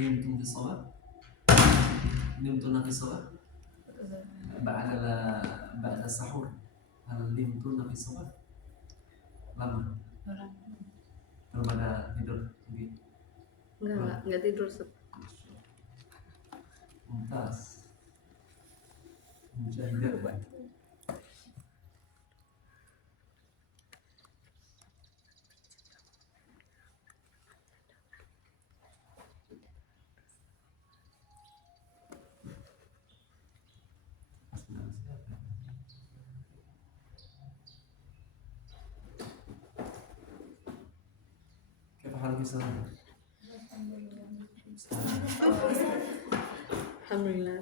نمتم في الصلاة؟ نمتن في الصلاة؟ بعد السحور هل نمتن في الصلاة؟ Lama? Belum ada tidur? Enggak tidur. Mumtaz. Mujahidah. كيف حالك يا سلام؟ Alhamdulillah.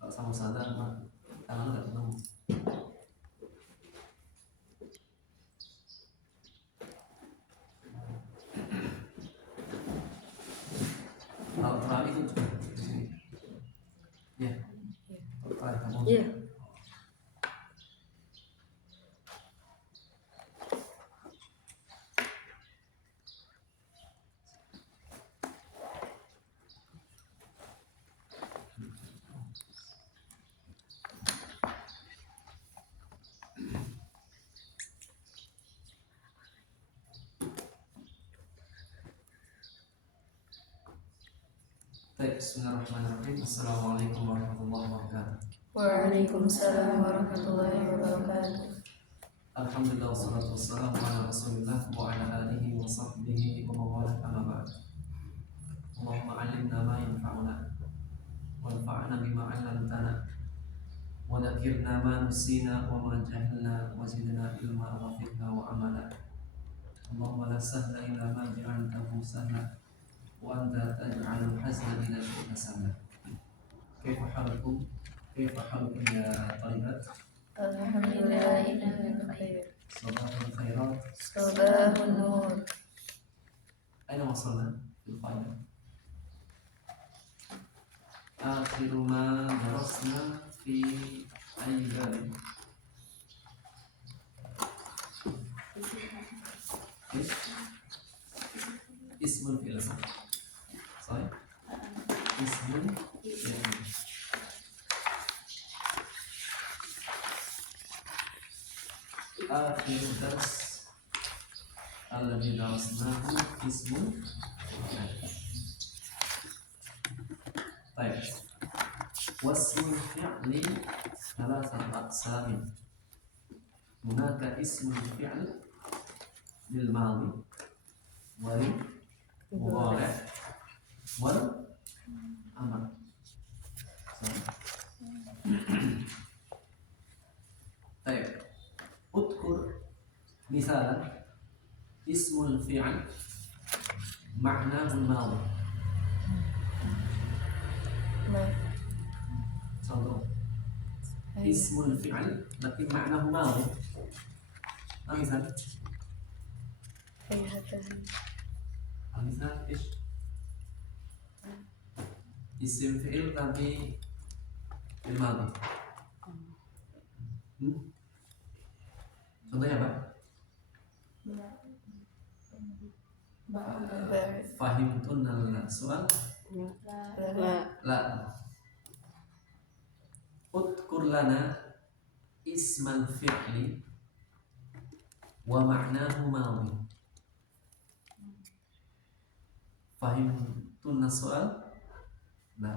Kalau sama sadar, tangan nggak ketemu. Kalau terawih itu di sini. Ya. Kalau terawih kamu. Iya. Bismillahirrahmanirrahim. Assalamualaikum warahmatullahi wabarakatuh. Waalaikumsalam warahmatullahi wabarakatuh. Alhamdulillah wassalatu wassalamu ala Rasulillah wa ala alihi wa sahbihi wa mawalah amma ba'd. Allahumma 'allimna ma yanfa'una wanfa'na bima 'allamtana wa dzakirna ma nusina wa ma jahilna wa zidna ilma wa fiqha wa amala. Allahumma la sahla illa ma ja'altahu sahla wa anta taj'alul hazna idza syi'ta sahla. Kaifa halukum? Kaifa halukum ya thalibat? Alhamdulillah inna khair. Sabahul khairat. Sabahun nur. Aina wasalna fil fa'idah? Akhiru ma darasna fi ayyam. Ismul fi'il. Sahih? Ismul fi'il. Akhiru dars alladhi darasnahu ismul fi'il. Baik. Wasmul fi'li thalathatu aqsamin. Hunaka ismul fi'l lil madhi wal mudhari' wal amr. Baik. Udkur misalan ismul fi'l ma'nahu al-madhi. Contoh ismul fi'l tapi ma'nahu madhi. Misal misal isim fi'il tapi fil madhi. Contohnya apa? Fahimtun al-su'al? La. Udkur lana ismal fi'li wa ma'nahu madhi. Fahimtun al-su'al? La.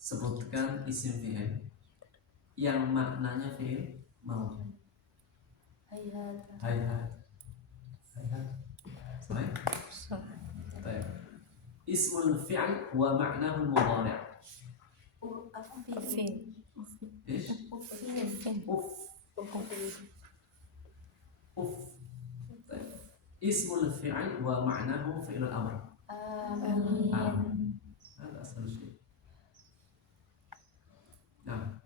Sebutkan isim fi'il yang maknanya fi'il madhi. Hayat. Baik. Ismul fi'l wa ma'nahu al-mudhari'. Ish? Uff. Baik. Ismul fi'l wa ma'nahu fi'l al-amr. هذا أسهل شيء. نعم.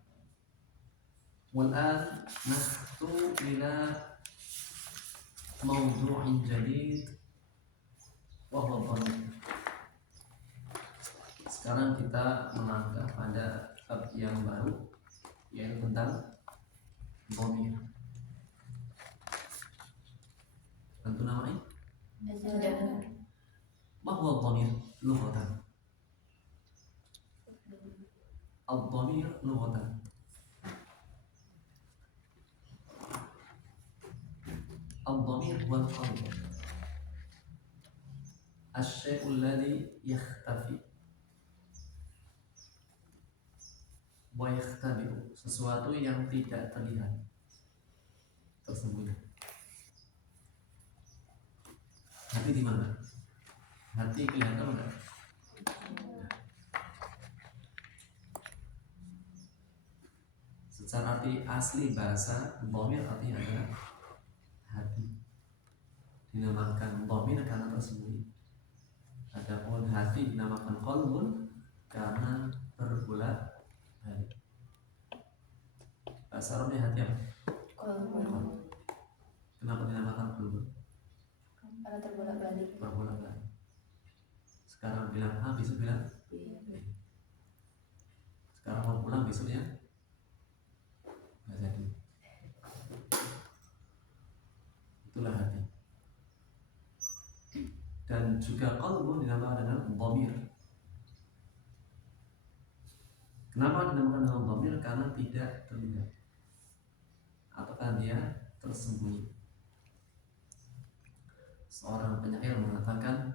والآن نخطو إلى موضوع جديد وهو الضمير. Sekarang kita melangkah pada bab yang baru, yaitu tentang dhamir. Tentu namanya bahwa dhamir lughatan. Al-dhamir lughatan. Al-dhamir wal qalb. Asy-syai'ul ladzi yakhtafi wa yakhtabi'u, sesuatu yang tidak terlihat, tersembunyi. Hati di mana? Hati kelihatan enggak? Secara arti asli bahasa dhamir artinya adalah hati. Dinamakan dhamir karena tersembunyi. Adapun hati dinamakan qalbun karena berbolak balik. Bahasa Arabnya hati apa? Qalbun. Kenapa dinamakan qalbun? Karena terbolak-balik. Berbolak balik. Sekarang bilang A, besok bilang B. Sekarang mau pulang, besoknya nggak jadi. Itulah hati. Dan juga qalbun dinamakan dengan dhamir. Kenapa dinamakan dengan dhamir? Karena tidak terlihat atau kan dia tersembunyi. Seorang penyair mengatakan,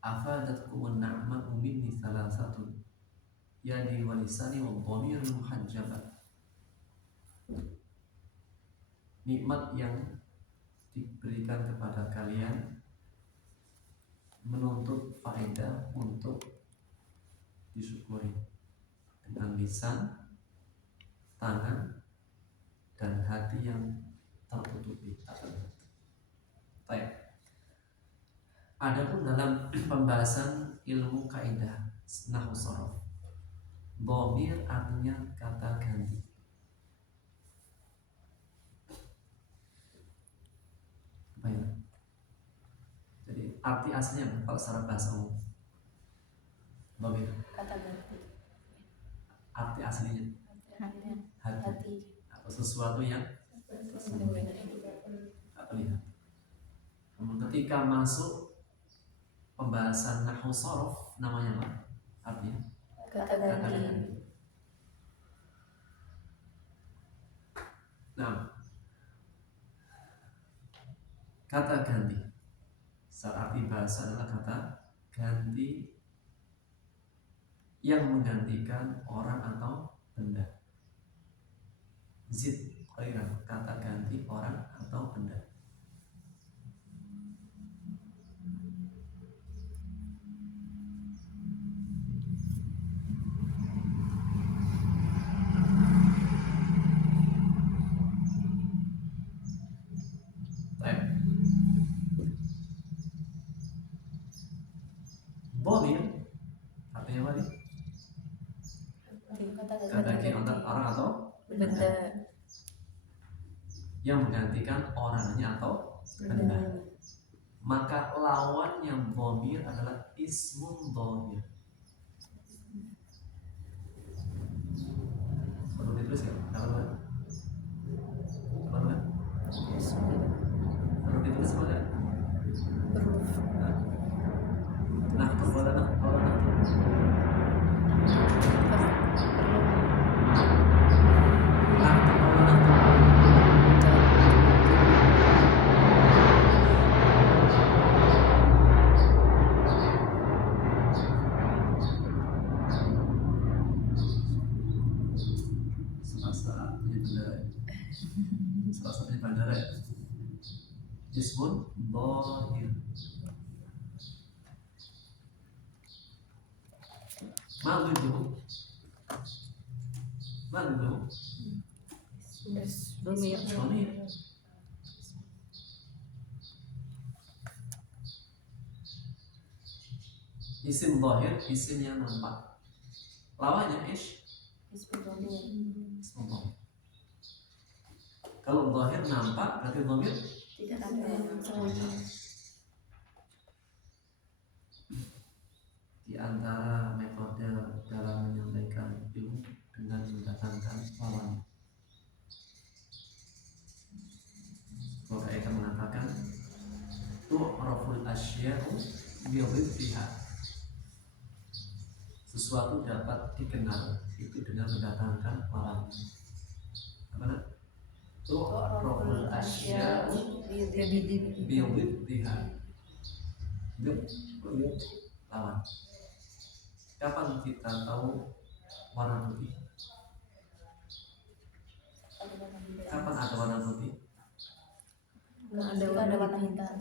afadatkumun na'ma'u minni salasatun, yadi wa lisani wa dhamir muhajjabat. Nikmat yang diberikan kepada kalian menuntut faedah untuk disyukuri dengan lisan, tangan, dan hati yang tertutupi. Baik. Adapun dalam pembahasan ilmu kaidah nahwu sharaf, dhamir artinya kata ganti. Apa ya? Jadi arti aslinya kalau secara bahasa umum dhamir Kata ganti. arti aslinya hati atau sesuatu yang tersembunyi tak terlihat. Namun ketika masuk pembahasan nahwu sharaf, namanya apa? Artinya Kata ganti. Nah, kata ganti secara arti bahasa adalah kata ganti yang menggantikan orang atau benda. Zid khairan, kata ganti orang atau benda. Baik. Dhamir artinya apa nih? Kata ganti orang atau benda. Yang menggantikan orangnya atau benda. Maka lawannya dhamir adalah ismun dhamir. Perlu ditulis ya? Apa? Perlu ditulis apa enggak? Nah, boleh nah, kalau nah. Salah satunya bandara ya. Ismun dhahir. Malu itu. Dhamir. Dhamir. Isim dhahir, isim yang nampak. Lawannya ish. Ismun dhahir. Kalau dhahir nampak, berarti dhamir Tidak ada. Di antara metode dalam menyampaikan ilmu dengan mendatangkan lawan tu'raful asya'u bi'iddiha. Sesuatu dapat dikenal itu dengan mendatangkan lawannya. Apa nak? Tu'raful asya'u bi'iddiha. Lawan. Kapan kita tahu warna putih? Kapan ada warna putih? Nggak ada Jika ada warna warna hitam.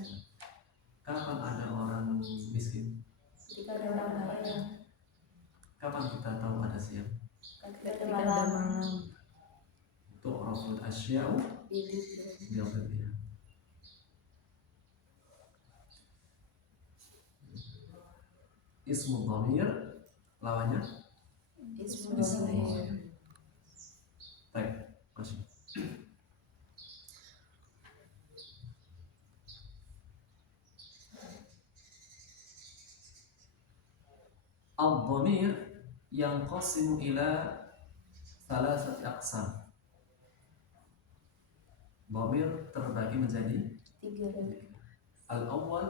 Kapan ada orang miskin? Jika ada warna merah. Kapan kita tahu ada siang? Ketika ada ada malam. malam. Tu'raful asya'u bi'iddiha. Ismu dhamir lawannya Ismu dhamir. baik, masuk. Al-dhamir yanqasimu ila thalathati aqsam. Dhamir terbagi menjadi 3. al-awwal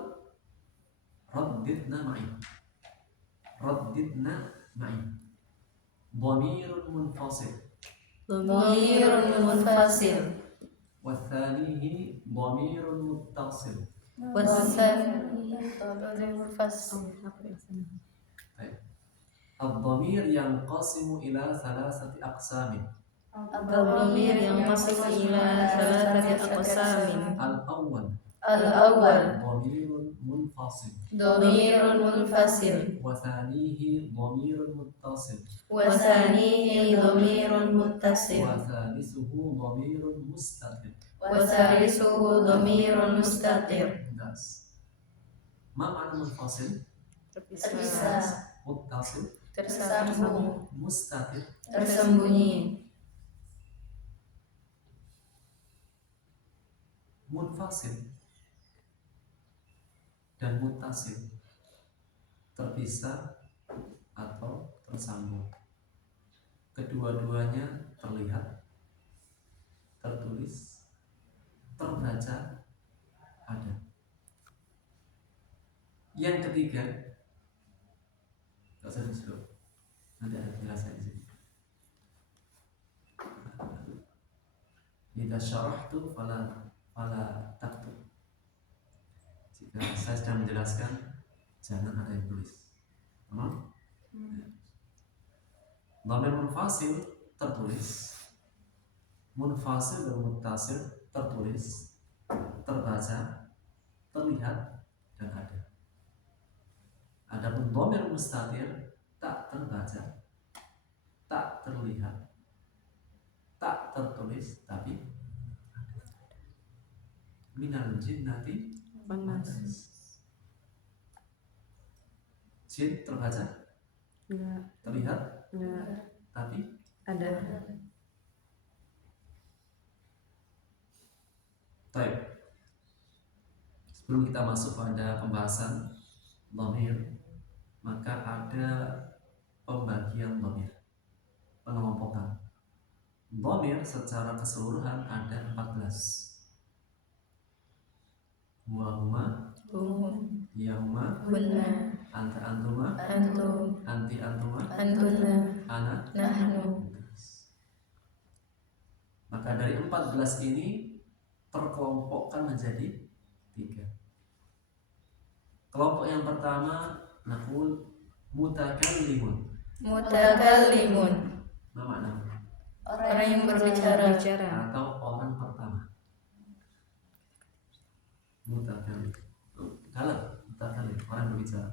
raddidna ma'i. Raddidna ma'i. Dhamirun munfasil. Dhamirun munfasil. Wathanihi dhamirun muttasil. Wasani dhamirun munfasil. Apa yang sana? Al-dhamir yanqasimu ila thalathati aqsamin. Al-dhamir yang masuk ila salatati aqsamin. Al-awwal Al-awwal dhamirun munfasil. dhamirun munfasil. Wathanihi dhamirun muttasil. Wasanihi dhamirun muttasil. Wathalisuhu dhamirun mustatir. Wasalisuhu dhamirun mustatir. Das. Ma ma'na munfasil? Terpisah, Muttasil, tersambung, mustatir. tersembunyi. Munfasil dan muttasil, terpisah atau tersambung. Kedua-duanya terlihat, tertulis, terbaca, ada. Yang ketiga, nggak usah disuruh, nanti ada penjelasan di sini. Idza syarahtu fala taktub. Jika saya sedang menjelaskan, jangan ada yang tulis. Paham? Dhamir munfasil tertulis, munfasil dan muttasil tertulis, terbaca, terlihat, dan ada. Adapun dhamir mustatir tak terbaca, tak terlihat, tak tertulis, tapi minal jinnati Panas. Jin terbaca, Enggak. terlihat, Enggak. tapi Ada. baik. Sebelum kita masuk pada pembahasan dhamir, maka ada pembagian dhamir, pengelompokan. Dhamir secara keseluruhan ada 14. Huwa huma, ya huma, Hunna, anta antuma, antum, anti antuma, antuna, ana. nahnu. Maka dari 14 ini terkelompokkan menjadi 3. Kelompok yang pertama naqul mutakallimun. Mutakallimun, Apa makna? orang yang berbicara. Atau orang pertama. Mutakallim. Mutakallim, orang berbicara.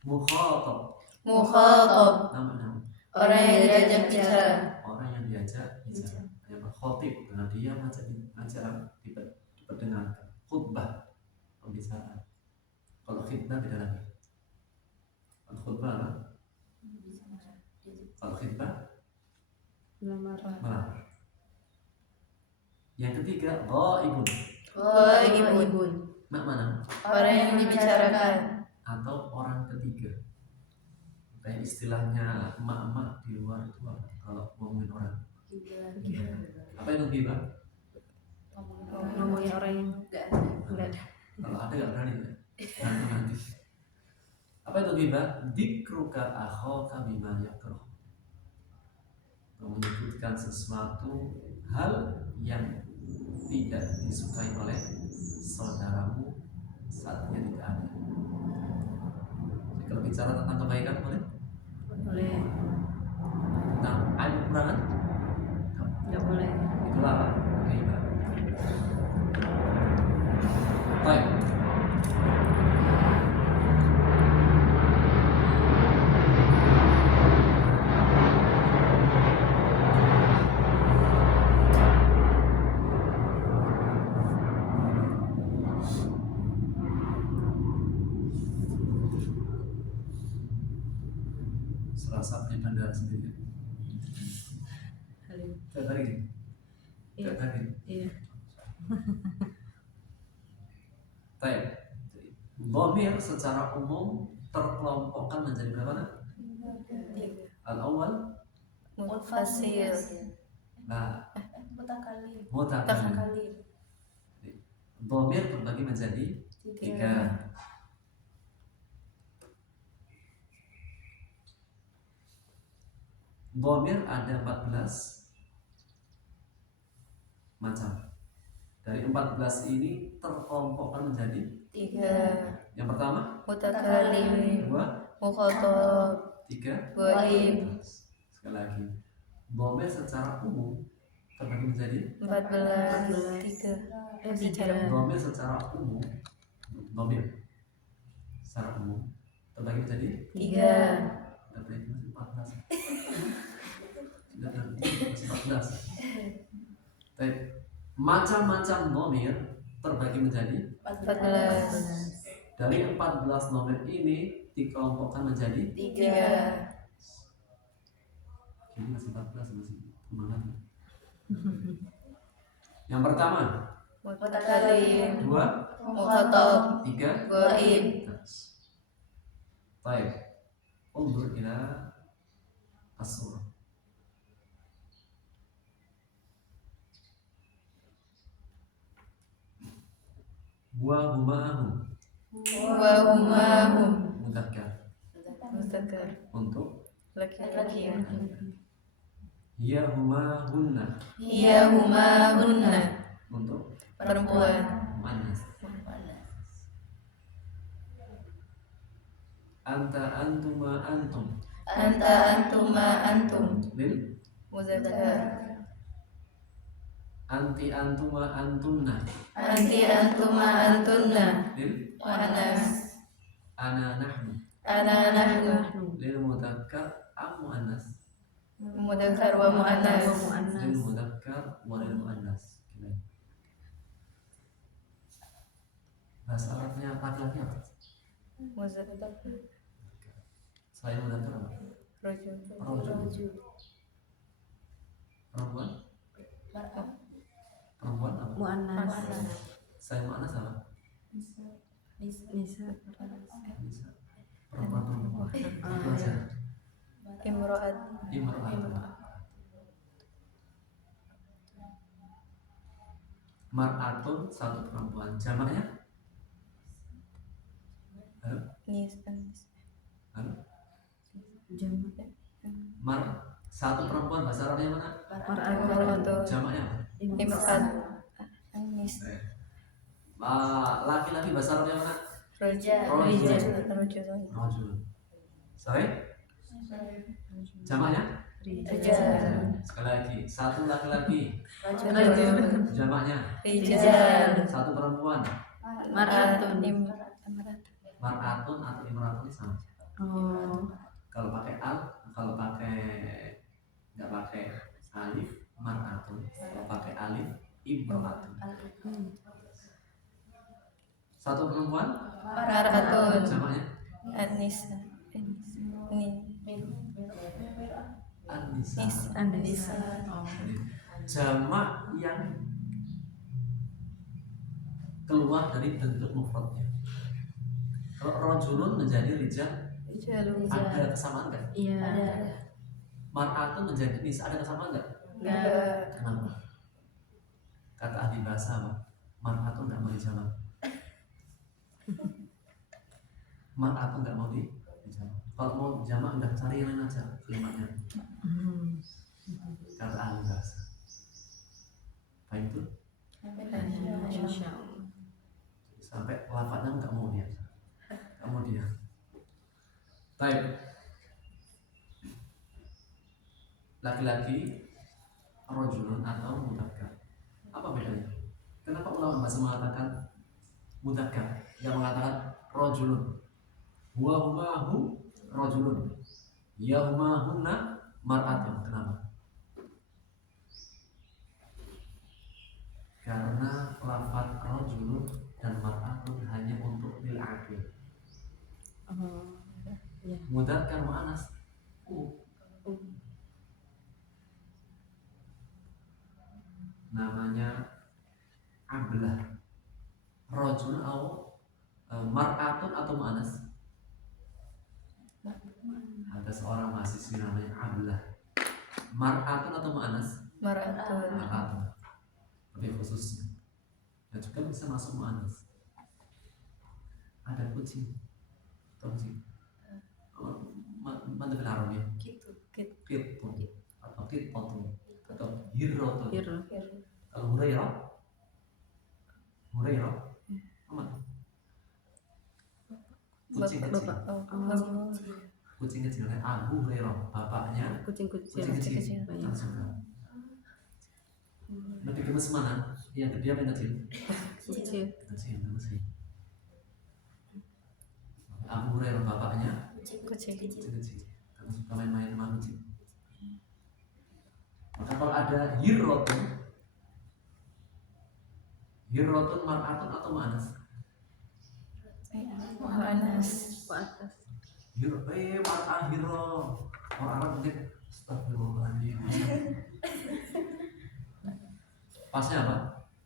Mukhatab. Mukhatab, Apa makna? orang yang diajak bicara. Orang yang diajak bicara. Yang berkhotib, karena dia ngajak diperdengarkan. Khutbah, pembicaraan. Kalau khutbah beda lagi. Kalau khutbah apa? Kalau khutbah melamar. Yang ketiga, ghaibun. Ghaibun, Mak mana? orang yang dibicarakan. Atau orang ketiga. Kayak istilahnya emak-emak di luar itu apa? Kalau ngomongin orang. Apa itu ghibah? Ngomongin orang yang enggak ada. Kalau ada nggak berani ya? Nanti. Apa itu ghibah? Dzikruka akhaka bima yakrah. Menyebutkan sesuatu hal yang tidak disukai oleh saudaramu saat dia tidak ada. Jadi kalau bicara tentang kebaikan boleh? Boleh. Tentang aib kekurangan? Nggak boleh. Itulah apa? Ghibah. Baik. Serasa punya bandara sendiri. Halim. Tiap hari. Iya. Tiap hari. Iya. Baik. Dhamir secara umum terkelompokkan menjadi berapa? Nak? Al-awwal Mufassir. Nah, Mutakallim. mutakallim. Dhamir terbagi menjadi 3. Dhamir ada 14 macam. Dari 14 ini terkelompokkan menjadi 3. yang pertama, Mutakallim. 2, Mukhatab. 3. Ghaib. Sekali lagi, dhamir secara umum terbagi menjadi 14. 3. 3. dhamir secara umum, dhamir secara umum terbagi menjadi 3. berarti masih 14. Sudah masih 14. Baik. Macam-macam dhamir terbagi menjadi 14. dari 14 dhamir ini dikelompokkan menjadi 3. ini masih 14 masih semangat. Yang pertama, Mutakallim. 2, Mukhatab. 3. Ghaib. Baik. Undur ila as-surah. Wa humahum Wa humahum. mudzakkar Mudzakkar. untuk Laki-laki. ya humahunna Hiya humahunna. untuk Perempuan. muannas. Anta antuma antum Anta antuma antum. lil Mudzakkar. anti antuma antunna Anti antuma antunna. lil Muannas. ana nahnu Ana nahnu. lil mudzakkar am muannas Mudzakkar wa muannas. lil mudzakkar wa lil muannas. Bahasa Arabnya laki-laki apa? Mudzakkar. Selain mudzakkar apa? Rajul. Rajul. Perempuan? Perempuan apa? Muannas. Saya muannas apa? Nisa. Bisa. Perempuan. Perempuan saja. Imro'at. Imra'atun. Mar'atun satu perempuan. Jamaknya? Halo? Halo? Jamak. Mar satu perempuan bahasa Arabnya mana? Mar'atun. Jamaknya apa? Imro'at. Anis. Laki-laki bahasa Arabnya mana? Rojal. Rijal. Rajul. Sorry? Jamaknya? Rijal. Sekali lagi, satu laki-laki. Rajul. Jamaknya? Rijal. Satu perempuan. Mar'atun. Mar'atun atau imratun sama. Oh. Kalau pakai kalau pakai nggak pakai alif, mar'atun. Kalau pakai alif, imratun. Satu perempuan. Mar'atun. Jamaknya? Anis. An-nisa. Anissa. Jamak yang keluar dari bentuk mufradnya. Kalau rajulun menjadi rijal, ada kesamaan nggak? Iya. Mar'atun menjadi nisa, ada kesamaan nggak? Enggak. Kenapa? Kata ahli bahasa apa? Mar'atun nggak boleh jamak. Mar'atun nggak mau dijamak. Kalau mau jamak udah cari yang lain aja kalimatnya. Kata ahli bahasa. Baik itu Masya Allah. sampai lafadznya nggak mau dia. Nggak mau dia. Baik. Laki-laki, rajulun atau mudzakkar. Apa bedanya? Kenapa ulama bahasa mengatakan mudzakkar? Yang mengatakan rajulun. Huwa humahu rajulun. Ya humahunna mar'atun. Kenapa? Karena lafaz rajulun dan mar'atun hanya untuk lil aqil. Oh, ya. Mudzakkar muannas. Namanya ablah. Rajul atau mar'atun atau muannas. Ada seorang mahasiswi namanya ablah. Mar'atun atau muannas? Mar'atun. Mar'atun. Lebih khususnya. Dan juga bisa masuk muannas. Ada kucing. Kucing. Mana benar ya? Kitun atau kitotun atau hirotun. Kalau Hurairah, apa? Kucing kecil. Kucing kecil kan Abu Hurairah, bapaknya Kucing kucing kecil. Banyak. Lebih gemes mana? Yang gede apa yang kecil? Kecil. Kecil. Abu Hurairah bapaknya Kucing. kecil. Karena suka main-main sama kucing. Maka kalau ada hirotun mar'atun atau muannas? Mu'annas. Ke atas. Mar'ah hiro. Orang Arab mungkin astagfirullahaladzim. Pasnya apa?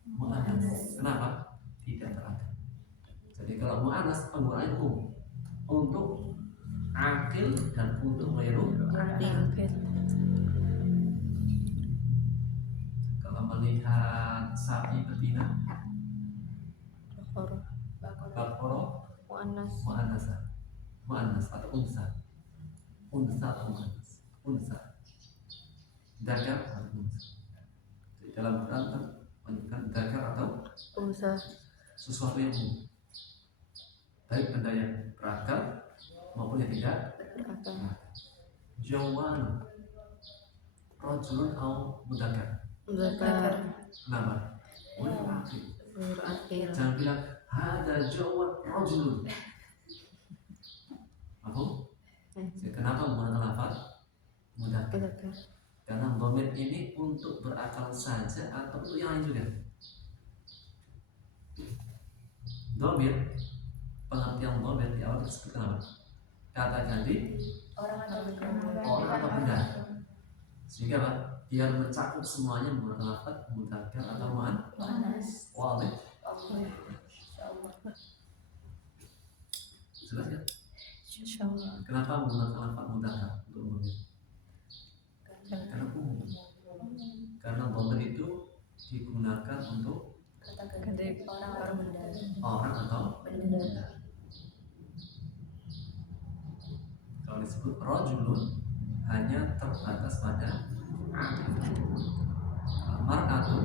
Mu'annas. Kenapa? Tidak terangkat. Jadi kalau mu'annas penggunaannya untuk akil dan untuk ghairu Akil. Kalau melihat sapi betina Bakoro. bakoro Muannas. muannas atau unsa atau unsa dakar atau unsa. Jadi dalam Quran kan menunjukkan dakar atau Unsa. sesuatu yang umum, baik benda yang berakal maupun yang tidak Berakal. jawan rajulun au mudzakkar. Zakar. Kenapa? Akil. Berakil. Jangan bilang hada jawan rajulun. Apa? Kenapa menggunakan lafaz mudzakkar? Zakar. Karena dhamir ini untuk berakal saja atau untuk yang lain juga. Dhamir, pengertian dhamir di awal disebut apa? Kata ganti orang atau benda. Sehingga apa? Biar mencakup semuanya menggunakan lafaz mudzakkar atau muannas. Walih. Jelas ya? Insyaallah. Kenapa menggunakan lafaz mudzakkar untuk dhamir? Karena umum. Karena dhamir itu digunakan untuk Ganti orang atau benda. Kalau disebut rajulun hanya terbatas pada akil. Mar'atun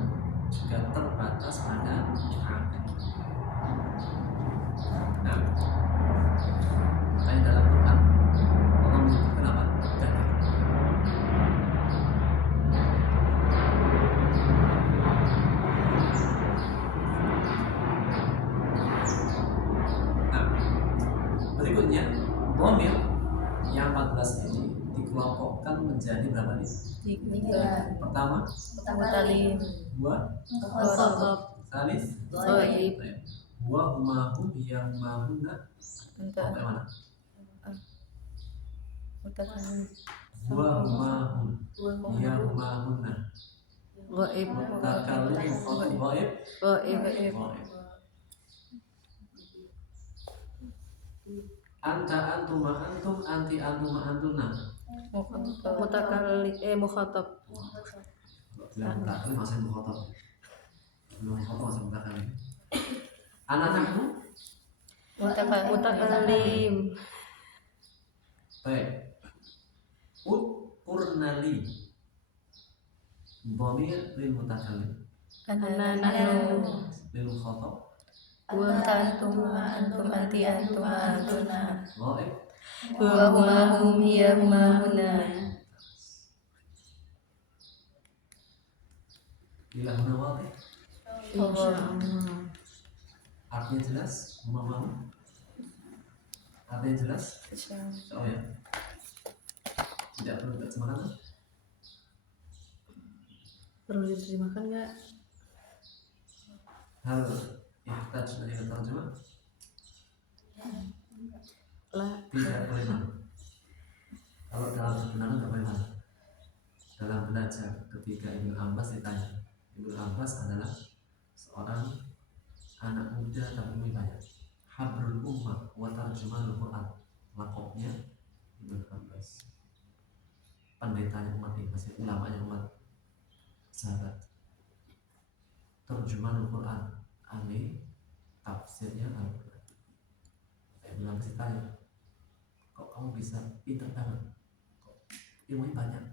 juga terbatas pada akil. Nah, makanya dalam Quran Allah menyebutkan apa? Dzakar. Nah, berikutnya dhamir yang 14 ini dikelompokkan menjadi berapa nih? 3. Pertama, Mutalim. dua, Khotob. salis, Dhaif. dua humahum yang mahuna Untuk sampai mana? mutalim. Dua humahum yang mahuna Ghaib. mutakalim mukhatab ghaib Ghaib. anta antuma antum anti antuma antuna. Mukhatab. Kalau bilang mutakalim masih mukhatab. Belum mukhatab masih mutakalim. Ana nahnu Mutakalim. Baik. Urnali. Dhamir lil mutakallim. Ana Nahnu. Lil mukhatab. Anta antum ma antum anti antum ma antuna. Ghaib. Wa huma hum hiya huma huna. Ila huna wadih. Insyaallah. Artinya jelas? Mau? Artinya jelas? Oh ya. Tidak perlu terjemahkan? Perlu diterjemahkan nggak? Hal ihtaj ila terjemah? Lah. Tidak boleh malu. Kalau dalam kebenaran tidak boleh malu. Dalam belajar ketika Ibnu Abbas ditanya, Ibnu Abbas adalah seorang anak muda tapi ilmu banyak. Habrul ummah wa tarjumanul Quran. Lakopnya Ibnu Abbas. Pendetanya umat ini, masih ulamanya umat sahabat. Terjemahan Al-Quran, ahli tafsirnya Al-Quran. Ibnu Abbas ditanya, kok kamu bisa pintar banget? Kok ilmunya banyak?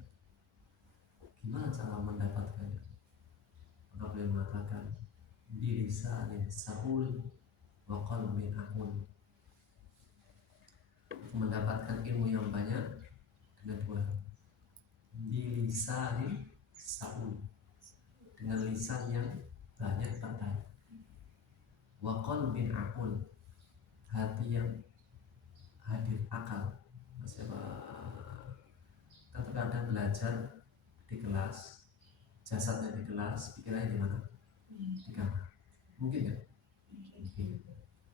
Gimana cara mendapatkannya? Maka beliau mengatakan, bilisanin sa'ul wa qalbin aqul. Untuk mendapatkan ilmu yang banyak dengan dua hal. Bilisanin sa'ul, dengan lisan yang banyak bertanya. Wa qalbin aqul, hati yang hadir akal. Maksudnya kan terkadang belajar di kelas, jasadnya di kelas, pikirannya di mana? Di kamar. Mungkin ya? Mungkin.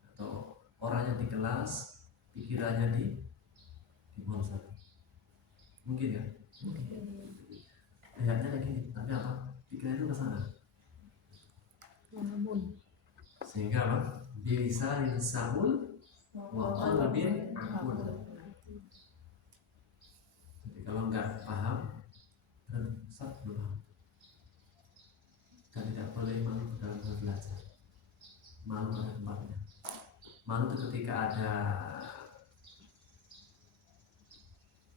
Atau orangnya di kelas, pikirannya di ponsel. Mungkin ya? Mungkin. Lihatnya kayak gini, tapi apa? Pikirannya itu ke sana. Namun. Sehingga apa? Bilisanin sa'ul wa qalbin aqul. Jadi kalau nggak paham, dan Ustaz belum paham. Dan tidak boleh malu dalam belajar. Malu pada tempatnya. Malu itu ketika ada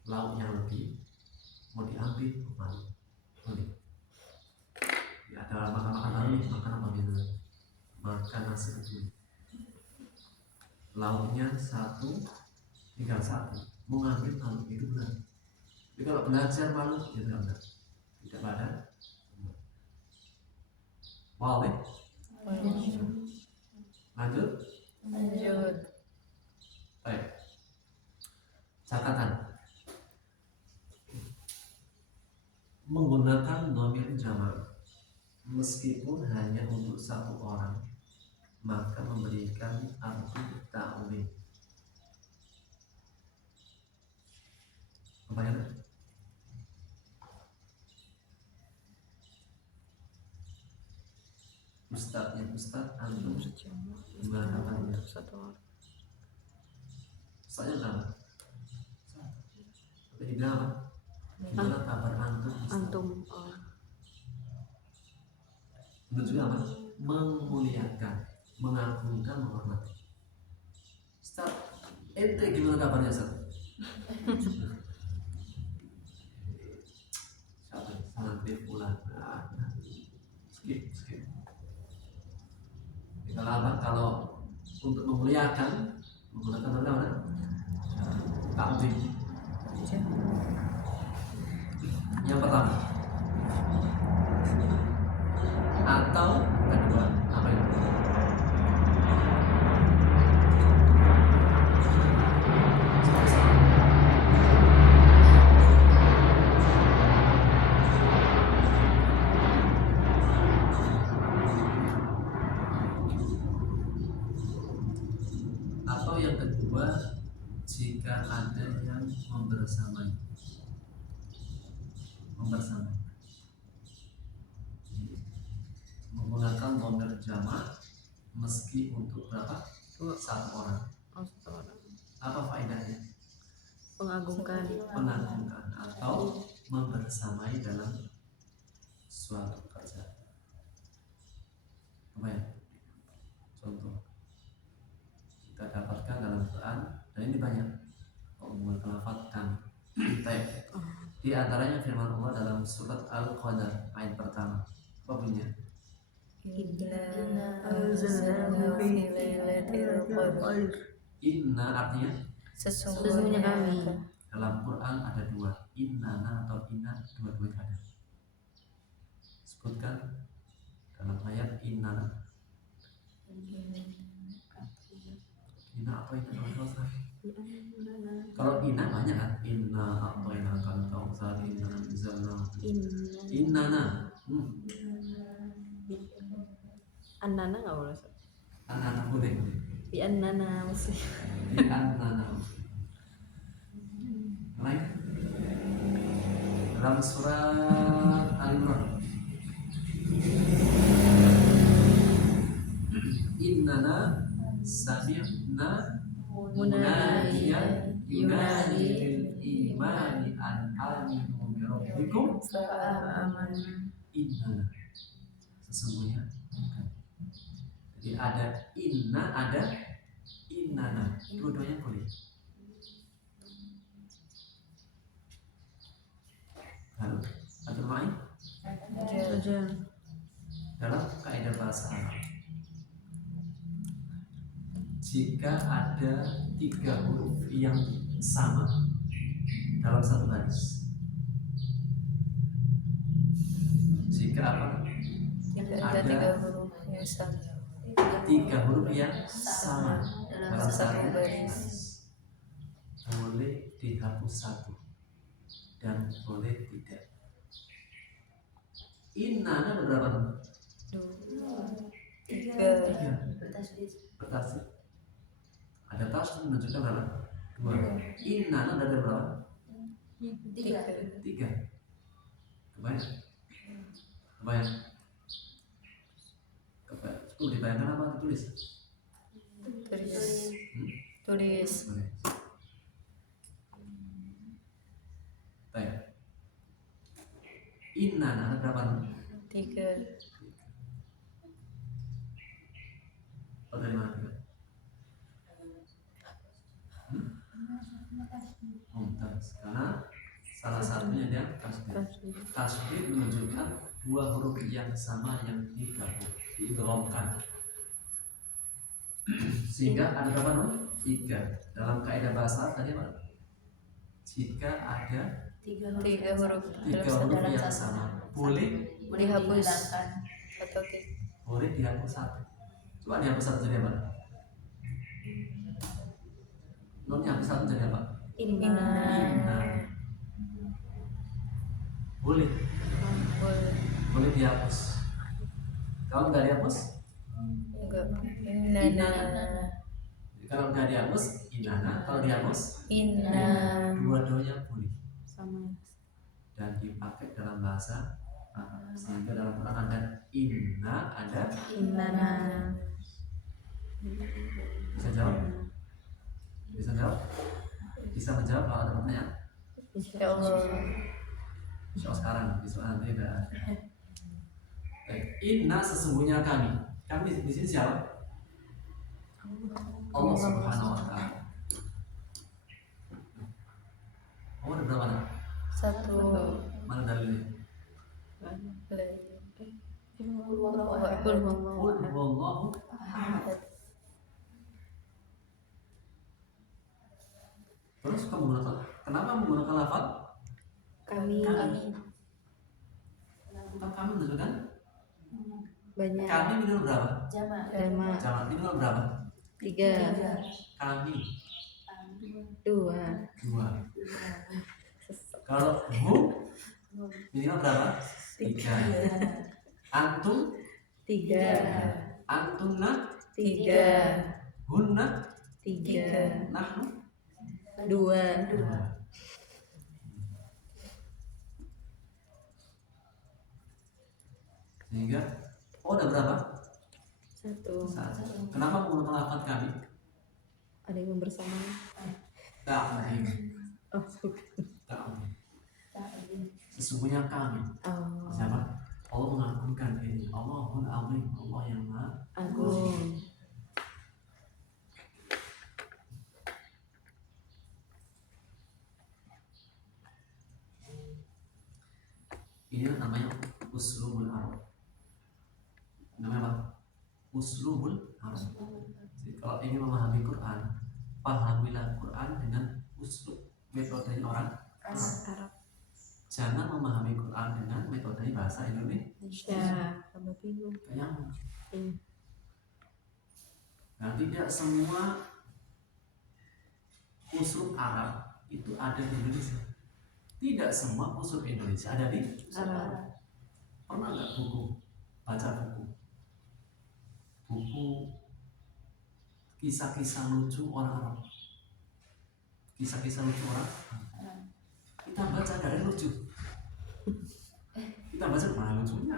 lauk yang lebih mau diambil, malu. Boleh. Ya, ada makan lalu nih, makan apa biasanya? Makan nasi kebuli. Lauknya satu, tinggal satu. Mau ngambil malu, itu benar. Tapi kalau belajar malu, ya tidak benar. Tidak ada. Wow, lanjut. Baik. Catatan. Menggunakan dhamir jamak meskipun hanya untuk satu orang, maka memberikan arti ta'wil. Apa ya? Ustadznya Ustadz, antum gimana kabarnya? Satu orang. Saya berapa? Tapi dibilang apa? Gimana kabar antum? Ustadz? Antum. Menunjukkan apa? Memuliakan, mengagungkan, menghormati. Ustaz, ente gimana kabarnya Ustaz? Santri pulang. Skip. Kalau apa? Kalau untuk memuliakan, menggunakan apa? Ta'zim. Yang pertama. Atau kedua, apa itu? Atau yang kedua, jika ada yang membersamai. Menggunakan dhamir jamak meski untuk berapa? Satu orang. Satu orang. Apa faedahnya? Mengagungkan. Mengagungkan atau membersamai dalam suatu pekerjaan. Apa ya? Contoh, kita dapat Di antaranya firman Allah dalam surat Al-Qadar ayat pertama. Apa bunyinya? Inna anzalnahu fi lailatul qadar. Inna artinya Sesungguhnya kami. dalam Quran ada dua, innana atau inna, dua-duanya ada. Sebutkan dalam ayat innana. Inna apa itu kalau inna banyak kan? Inna apa yang akan kau saat inna anzalna. Innana. Annana nggak boleh. Anak boleh. Bi annana muslim. Di annana. Lain dalam surat Al-Imran. Innana sami'na munadiyan yunadi bil imani an aminu bi rabbikum Fa'aman. innana. Sesungguhnya jadi ada inna, ada innana, dua-duanya boleh. Lalu atau lain Aja. dalam kaidah bahasa Arab, jika ada 3 huruf yang sama dalam satu baris, jika apa? Ada 3 huruf yang sama 3 huruf yang sama dalam satu baris. baris, boleh dihapus satu dan boleh tidak. Inna ada berapa? 3. Bertasdid. Ada tasdid menunjukkan berapa? 2. Inna ada berapa? 3. 3. Kebayang? Kebayang? Itu dibayangkan apa ditulis? Tulis. Boleh. Baik. Inna ada berapa? 3. Oh, dari mana? Mumtaz. Karena salah satunya dia tasdid. Tasdid menunjukkan 2 huruf yang sama yang digabung, diidghamkan. Sehingga ada berapa huruf? 3. Dalam kaidah bahasa tadi apa? Jika ada 3 huruf 3 huruf yang sama, boleh dihapus atau tidak. boleh dihapus satu. Coba dihapus satu jadi apa? Non dihapus satu jadi apa? Inna. Inna. Boleh. Boleh dihapus. Kalau nggak dihapus, Enggak. Inna. Inna. Kalau nggak dihapus, inana. Kalau dihapus, Inna. dua-duanya boleh Sama. dan dipakai dalam bahasa Arab. Sehingga dalam Quran ada inna, ada Innana. bisa jawab? Bisa jawab? Bisa menjawab kalau ada pertanyaan? Ya Allah. Soal sekarang, besok nanti ada. Inna sesungguhnya kami. Kami di sini siapa? Allah Subhanahu wa Ta'ala. Allah ada berapa nama? 1. Mana dalilnya? Qul huwallahu Qul ahad. huwallahu. Terus kamu menggunakan, kenapa menggunakan lafaz Kami kami menunjukkan banyak. kami minimal berapa? Jama. Jamak minimal berapa? 3, Kami 2. 2. Kalau hu minimal berapa? 3. Antum 3. antunna 3. hunna 3. nahnu 2. 2. Sehingga ada berapa? 1. 1. Kenapa menggunakan lafaz kami? Ada yang bersama. Ta'zim. Oh, Ta'zim. Sesungguhnya kami. oh. Siapa? Allah mengagungkan ini. Allahul Azim. Allah yang Maha Agung. Ini namanya uslubul Arab. Namanya apa? Uslubul Arab. Jadi kalau ingin memahami Quran, pahamilah Quran dengan uslub metode orang Arab. Jangan memahami Quran dengan metode bahasa Indonesia. Tambah bingung. Kayak Iya. nah, tidak semua uslub Arab itu ada di Indonesia. Tidak semua uslub Indonesia ada di Arab. Pernah nggak baca buku kisah-kisah lucu orang Arab, kisah-kisah lucu orang kita baca dari lucu, kita baca mana lucunya.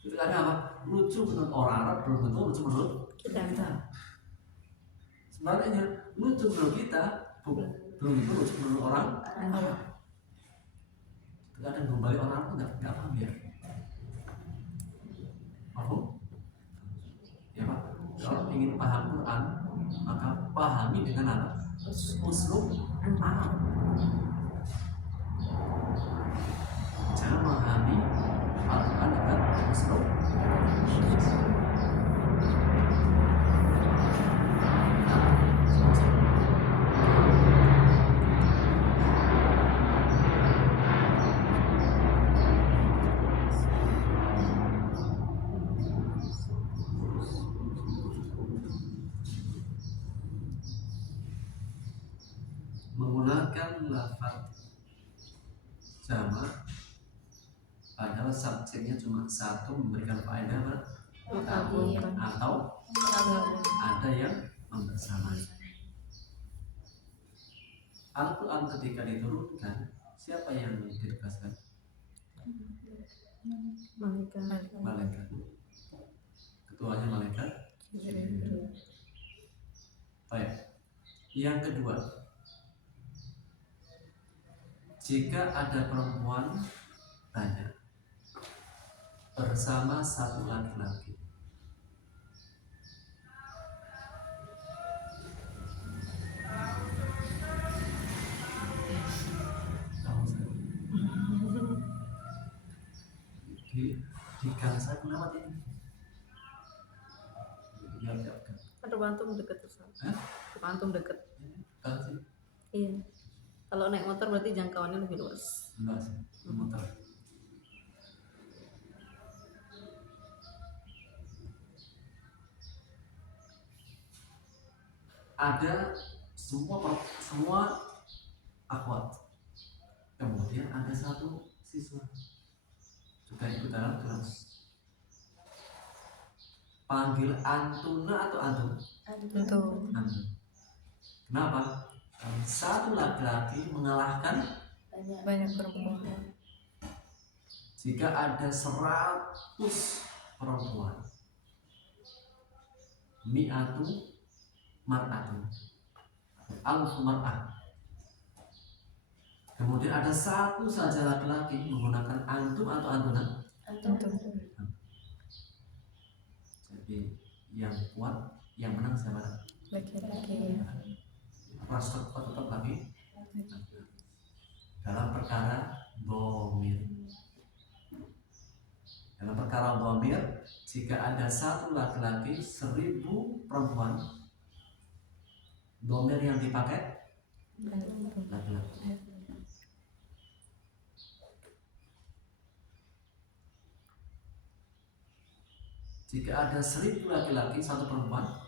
Itu ada apa? Lucu menurut orang Arab belum tentu lucu menurut kita. Sebenarnya lucu menurut kita belum tentu lucu menurut orang Arab. Kadang kembali orang Arab nggak paham ya. Paham? Ya Pak. Kalau ingin paham Quran, maka pahami dengan apa? Uslub Arab. Jangan memahami Al-Quran dengan uslub menggunakan lafaz jamak padahal subjeknya cuma satu memberikan faedah atau ada yang membersamai. Al-Quran ketika diturunkan, siapa yang ditugaskan? Malaikat. Ketuanya malaikat. Baik. Yang kedua, jika ada perempuan banyak bersama satu laki-laki, di gang saya kenapa ini? Ada pantum deket tuh. Pantum deket. Kalau sih, Iya. Kalau naik motor berarti jangkauannya lebih luas. enggak sih, motor. Ada semua akhwat. Kemudian ada satu siswa juga ikut dalam kelas. Panggil antuna atau antum? Antum. Antum. Kenapa? Satu laki-laki mengalahkan Banyak perempuan. jika ada 100 perempuan. Mi'atu mar'atun. Alfu mar'ah. Kemudian ada satu saja laki-laki menggunakan antum atau antuna. Antum. Jadi yang kuat, yang menang siapa? Laki-laki. Ras tetap lagi dalam perkara dhamir. Dalam perkara dhamir, jika ada satu laki-laki 1000 perempuan, dhamir yang dipakai laki-laki. Jika ada 1000 laki-laki, satu perempuan,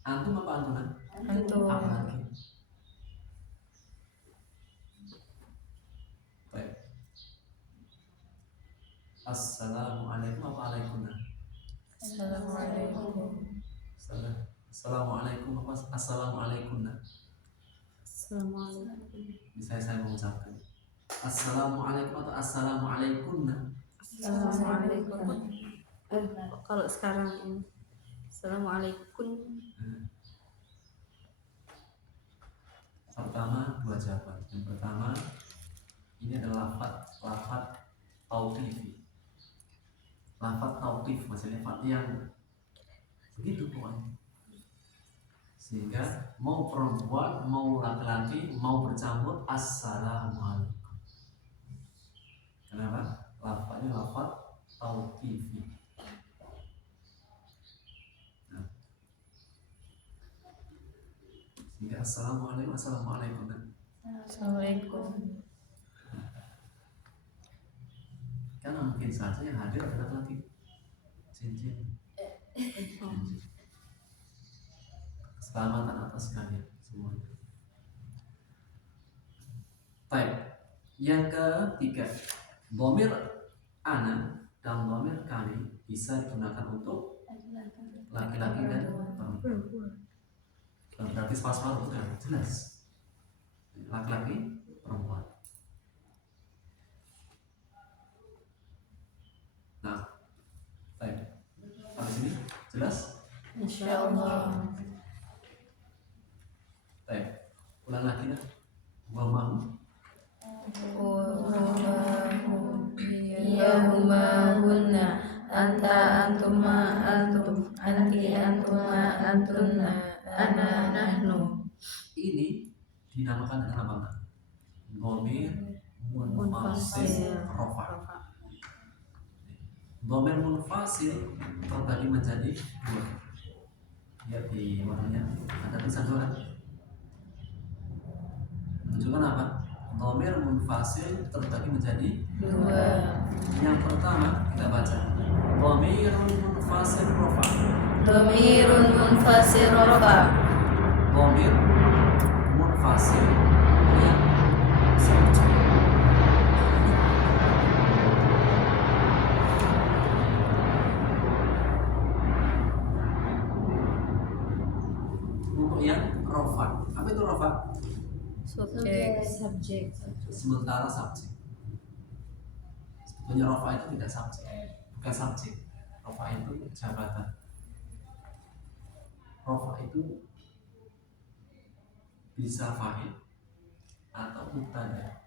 antum apa antunan? Antum. Apa lagi? Baik. Assalamualaikum apa alaikumna? Assalamualaikum. Assalamualaikum apa assalamualaikumna? Assalamualaikum. Bisa saya mengucapkan assalamualaikum atau assalamualaikumna? Assalamualaikum. Kalau sekarang ini Assalamualaikum. Pertama, dua jawaban. Yang pertama, ini adalah lafaz tauqifi. Lafaz tauqif maksudnya lafaz yang begitu pokoknya. Sehingga mau perempuan, mau laki-laki, mau bercampur assalamualaikum. Kenapa? Lafadznya lafadz tauqifi. Nah, sehingga assalamualaikum, assalamualaikum. Assalamualaikum. Karena mungkin saja yang hadir adalah lagi cincin. Keselamatan atas kalian semuanya. Baik. Yang ketiga, dhamir ana dan dhamir kami bisa digunakan untuk laki-laki dan perempuan. Berarti separuh itu kan jelas. Laki-laki, perempuan. Nah, baik. Sampai sini jelas? Insyaallah. Baik. Ulang lagi nah. Wa ma'hum. Iyahuma hunna anta antuma antum anti antuma antunna ana nahnu. Ini dinamakan dengan apa, Mbak? Dhamir munfasil rafa'. Dhamir munfasil terbagi menjadi dua. Lihat di warnanya ada tulisan dua kan? Menunjukkan apa? Dhamir munfasil terbagi menjadi Dua. yang pertama kita baca dhamirun munfasil rafa'. Dhamirun munfasir rafa. Dhamir munfasil yang subjek. Untuk yang rafa'. Apa itu rafa'? Subjek. Sementara subjek. Sebetulnya rafa' itu tidak subjek, bukan subjek. Rafa' itu jabatan. Rafa' itu bisa fa'il atau mubtada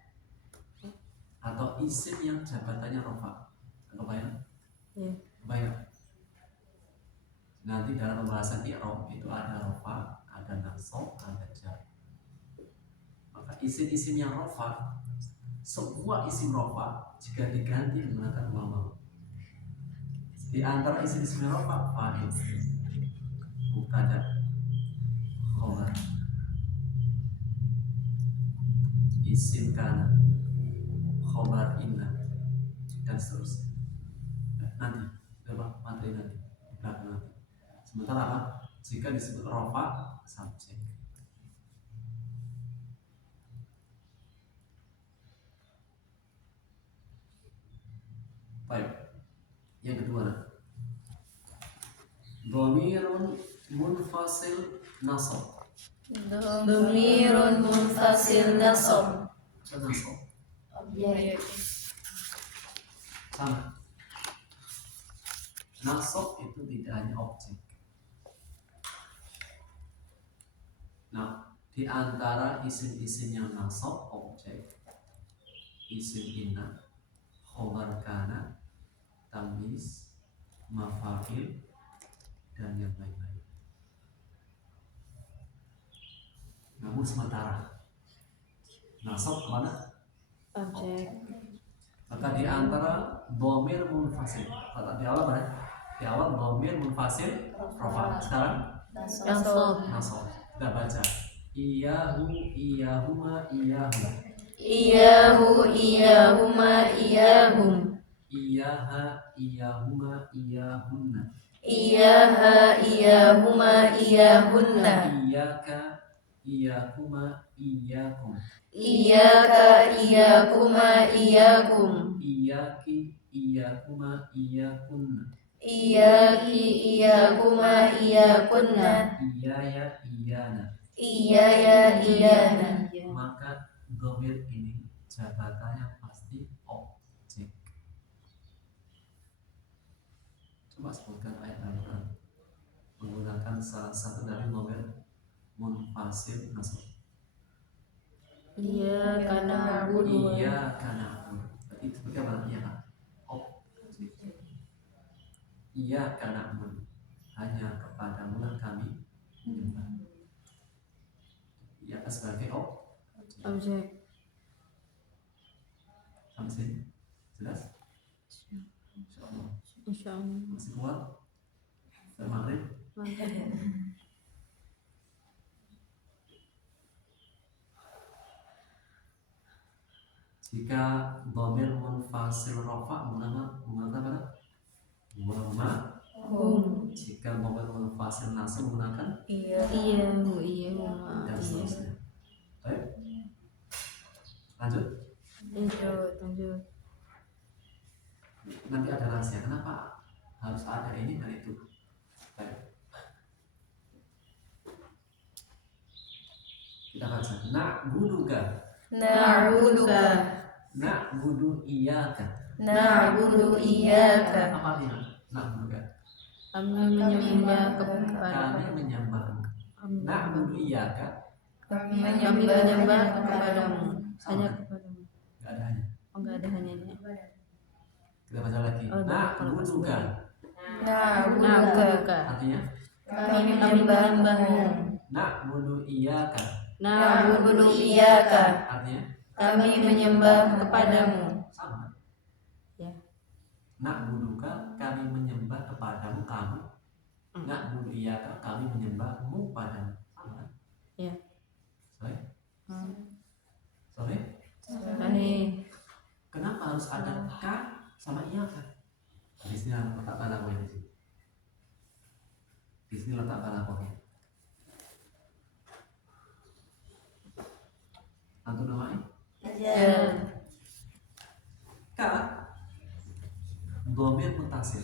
atau isim yang jabatannya rafa'. Kebayang? Iya. Kebayang? Nanti dalam pembahasan i'rab itu ada rafa', ada nasab, ada jar. Maka isim-isim yang rafa', sebuah isim rafa' jika diganti menggunakan waw. Di antara isim-isim yang rafa' fa'il, mubtada, khabar, isim kana, khabar inna, dan seterusnya. Nanti, coba materi nanti, di belakang nanti. Sementara apa? Jika disebut rafa' subjek. Baik. Yang kedua, dhamirun munfasil nasab. Dhamirun munfasil nasab. Nasab Objek. sama. Nasab itu tidak hanya objek. Nah, di antara isim-isim yang nasab objek, isim inna, khobar kana, tamyiz, mafa'il, dan yang lain-lain. Namun sementara nasab kemana? Objek. Maka di antara dhamir munfasil, kata di awal apa? Di awal dhamir munfasil rafa'. Sekarang Nasab. nasab. Kita baca iyahu, iyahuma, iyahum, Iyahu iyahuma iyahum. iyaha, iyahuma, iyahunna, Iyaha iyahuma iyahunna. iyaka, iyahuma, iyakum, Iyaka iyakuma iyakum. iyaki, iyahuma, iyakunna, Iyaki iyakuma iyakunna. iyaya, iyana. Iyaya iyana. Maka dhamir ini jabatannya pasti objek. Coba sebutkan ayat Al-Quran menggunakan salah satu dari dhamir munfasil nasab. Iya karena budu. Iya karena berarti itu sebagai apa? Iya kan? Objek. Iya karena hanya kepadamu lah kami menyembah. Iya sebagai objek. Objek. Sampai sini Jelas? Insyaallah. Insyaallah. Masih kuat? Maghrib? Jika dhamir munfasil rafa menggunakan wama. Jika dhamir munfasil nasab menggunakan Iya. Iya, ma. dan Iya. seterusnya. Baik. Lanjut. Lanjut. Nanti ada rahasia. Kenapa harus ada ini dan itu? Baik. Kita baca. Na'buduka. Na'buduka. Na'budu iyaka. Na'budu iyyaka. Apa artinya? Na'buduka. Kami menyembah Kami kepada menyembahmu. Na'budu iyaka. Kami kami menyembah kepadamu. Hanya Sama. kepadamu. Gak ada hanya. Oh, enggak ada hanyanya. Kita baca lagi. Oh, kalau pas Na'buduka. Na'buduka. Artinya Kami menyembahmu. na'budu iyaka. Na'budu iyyaka. Artinya Kami menyembah kepadamu. sama. Ya. Na'buduka, kami menyembah kepadamu kamu. Na'budu iyaka, kami menyembahmu padamu. Sama. Ya. Sorry. Hmm. Sorry. Aneh. Kenapa harus ada ka sama iyaka? Di sini letak balaghahnya di sini. Di sini letak balaghahnya. Antum namanya? Ya. Ka dhamir mutasil.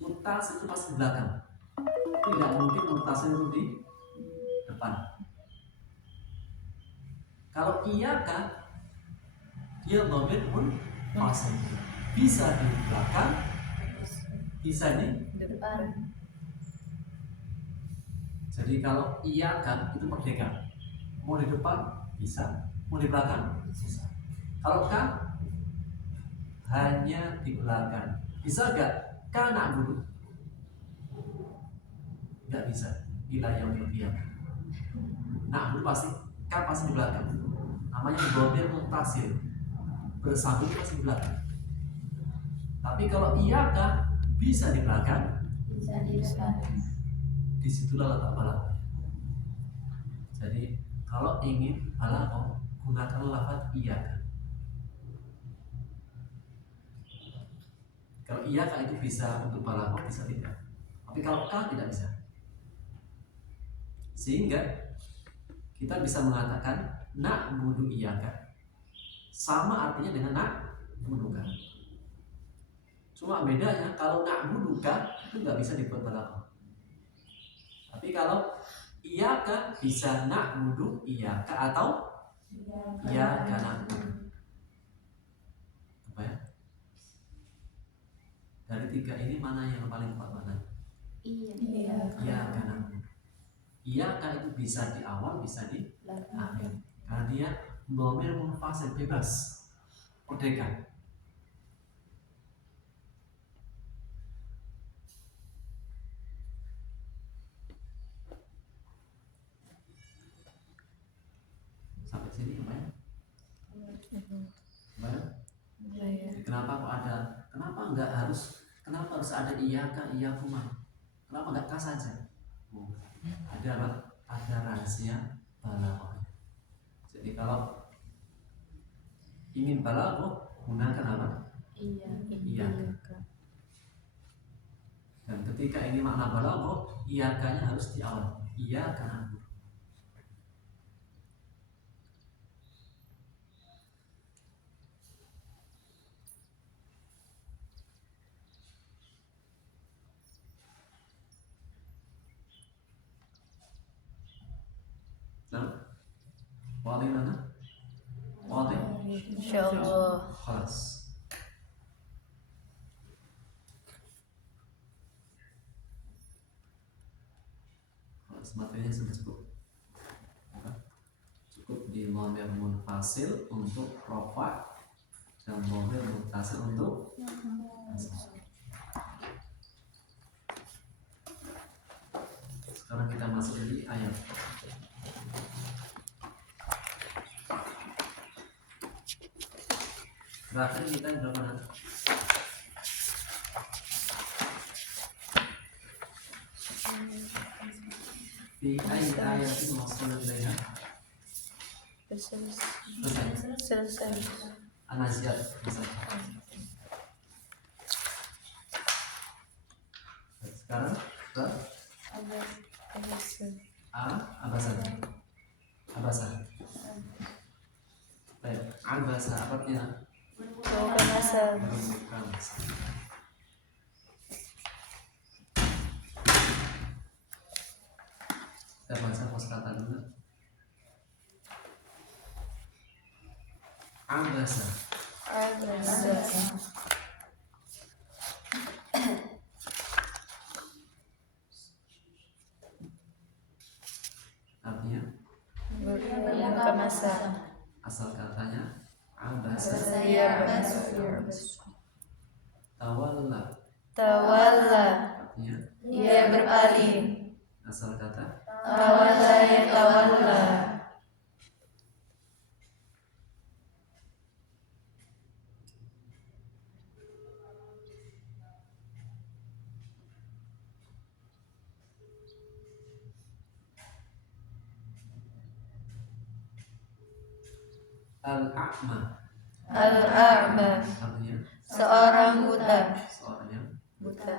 Mutasil itu pasti di belakang. Tidak mungkin mutasil itu di depan. Kalau iyaka dia dhamir munfasil. Bisa di belakang, bisa di Depan. jadi kalau iyaka itu merdeka. Mau di depan bisa, mau di belakang bisa. Kalau ka hanya di belakang. Bisa gak? Ka na'budu? Gak bisa. Ila yaumil qiyamah. Na'budu pasti, ka pasti di belakang. Namanya dhamir muttasil. Bersambung pasti di belakang. Tapi kalau iyaka bisa di belakang, Bisa di depan. disitulah letak balaghah. Jadi kalau ingin balaghah gunakan lafaz iyaka. Kalau iyaka itu bisa untuk balaghah, bisa tidak. Tapi kalau ka tidak bisa. Sehingga kita bisa mengatakan na'budu iyaka sama artinya dengan na'buduka. Cuma bedanya kalau na'buduka itu nggak bisa dibuat balaghah. Tapi kalau iyaka bisa na'budu iyaka atau iyaka na'budu. Apa ya? Dari tiga ini mana yang paling kuat mana? Iya. Iyaka na'budu. Iyaka itu bisa di awal, bisa di akhir. Karena dia dhamir munfasil, bebas, merdeka. Sampai sini apa ya? Apa ya? Jadi kenapa kok ada? Kenapa harus ada iyaka, iyakuma? Kenapa nggak ka saja? Ada apa? Ada rahasia balaghah. Jadi kalau ingin balaghah gunakan apa? Iyaka. Dan ketika ini makna balaghah, iyakanya harus di awal. Iyaka na'budu. Nah, wadih mana? Wadih. Insyaallah. Khalas. Khalas, materinya sudah cukup. Cukup di dhamir munfasil untuk rafa dan dhamir muttasil untuk nasab. Sekarang kita masuk di ayat. Terakhir kita berapa nanti? Di ayat itu maksudnya ya. Selesai. An-Nazi'at misalnya. Sekarang ke Abasa. Baik, Abasa apa artinya? Membuka masa. Membuka masa. Kita baca kosakata dulu. Abasa. Artinya Membuka masa. asal katanya abasa. Tawalla. Artinya Dia berpaling. asal kata Tawalla. al-a'ma. Al-a'ma. Artinya Seorang buta. seorang yang Buta.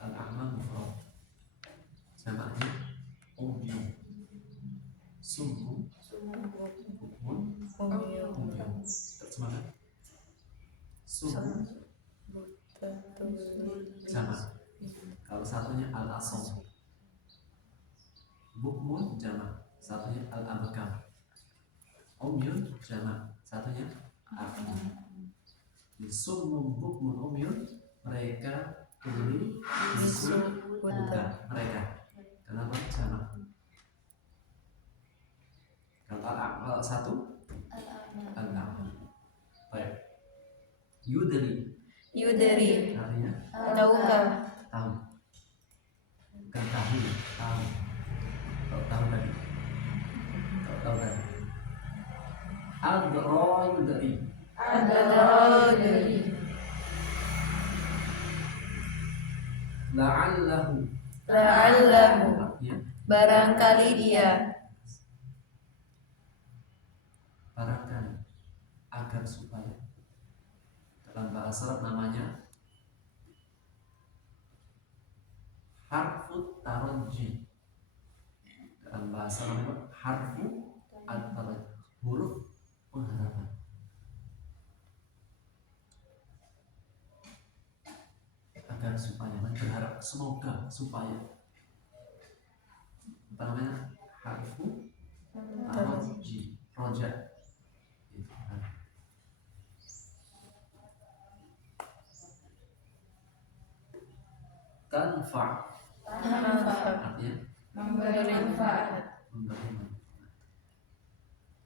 al-a'ma mufrad. Jamaknya umyun. Summu bukmun umyun. Terjemahkan. Summu jamak. Kalau satunya al-asom. Bukmun jamak. Satunya al-abkam. Umyun jamak. Satunya a'ma. Summu bukmun umyun, mereka tuli bisu buta. Mereka. Kenapa jamak? Kalau satu al-a'ma. Baik. Yudri artinya Tahukah? tahu. Bukan tahu, tahu. Kalau tahu tadi. Adra yudri. La'allahu. Artinya Barangkali dia. barangkali, agar supaya. Dalam bahasa Arab namanya harfu taraji. Dalam bahasa Arab harfu at-taraji, huruf pengharapan. Agar supaya, berharap, semoga, supaya. Apa namanya? Harfu taraji, roja. Itu kan. Tanfa artinya Memberi manfaat. memberi manfaat.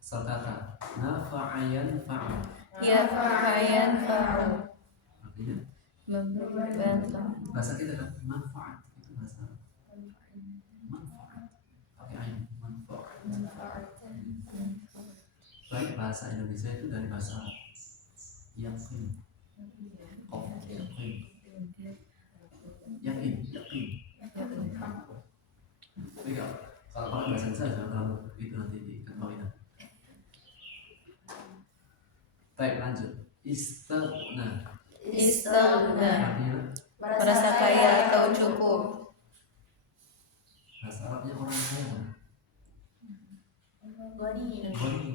Asal kata nafa'a yanfa'u. Yanfa'u. Artinya Memberi bantuan. bahasa kita kan manfaat, itu bahasa Arab. Manfaat pakai ain, manfaat. Baik, bahasa Indonesia itu dari bahasa Arab. Yakin. Yakin. Tapi kalau pakai bahasa Indonesia jangan terlalu itu nanti diketahui. Baik, lanjut. Istaghna. Artinya Merasa kaya atau cukup. bahasa Arabnya orang kaya. Ghani.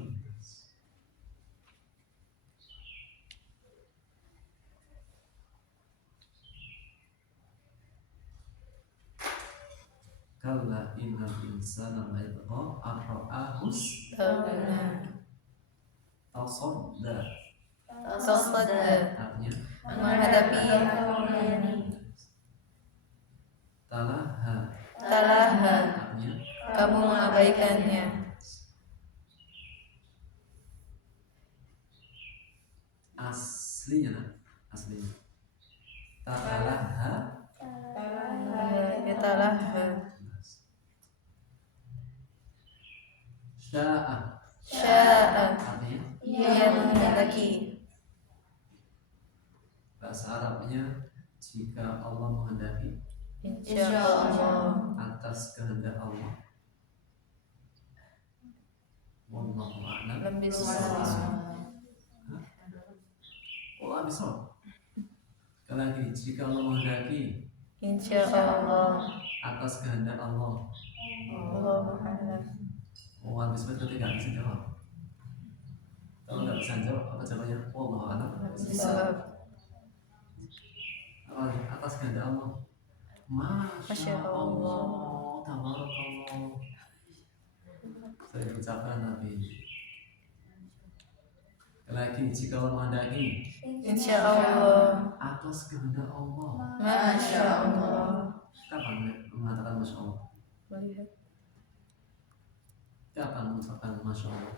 Kalla innal insana la yatgha an ra'ahu tasadda. Artinya Menghadapi talaha. Artinya kamu mengabaikannya. aslinya talaha. Sya'a. jika Allah menghendaki, Insyaallah. atas kehendak Allah. Wallahu a'lam. Lebih Allah bisa. Sekali lagi, jika Allah menghendaki, Insyaallah. atas kehendak Allah. Allahu a'lam. Oh, habis itu tidak bisa jawab. Kalau nggak bisa jawab, apa jawabannya? Wallahu a'lam. Bisawab. Atas kehendak Allah. Masya Allah, tabarakallah. Saya ucapkan Nabi. Lagi jika Allah menghendaki, Insyaallah. atas kehendak Allah. Masya Allah. Kapan mengatakan Masya Allah? Melihat Kapan mengucapkan Masya Allah?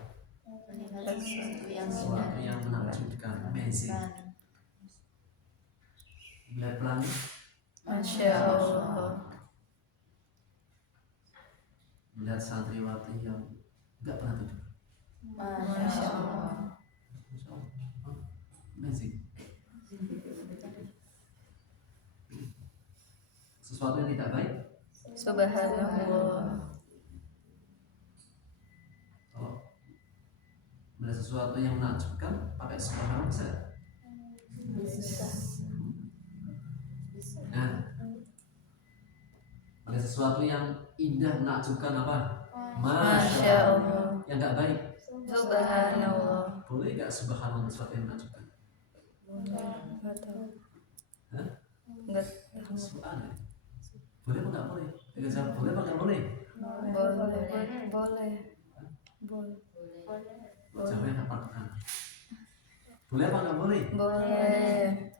yang Sesuatu yang menakjubkan, amazing. Melihat pelangi, Masya Allah. melihat santriwati yang nggak pernah tidur. Masya Allah. Masya Allah, amazing. Sesuatu yang tidak baik, Subhanallah. kalau melihat sesuatu yang menakjubkan pakai subhanallah bisa. Nah, melihat sesuatu yang indah menakjubkan apa? Masya Allah. Yang nggak baik, Subhanallah. boleh nggak subhanallah sesuatu yang menakjubkan? Enggak tahu. Hah? Enggak Subhanallah. Boleh apa nggak boleh? Tidak jawab boleh apa nggak boleh? boleh. Boleh. Jawabnya apa? Boleh apa nggak boleh? Boleh.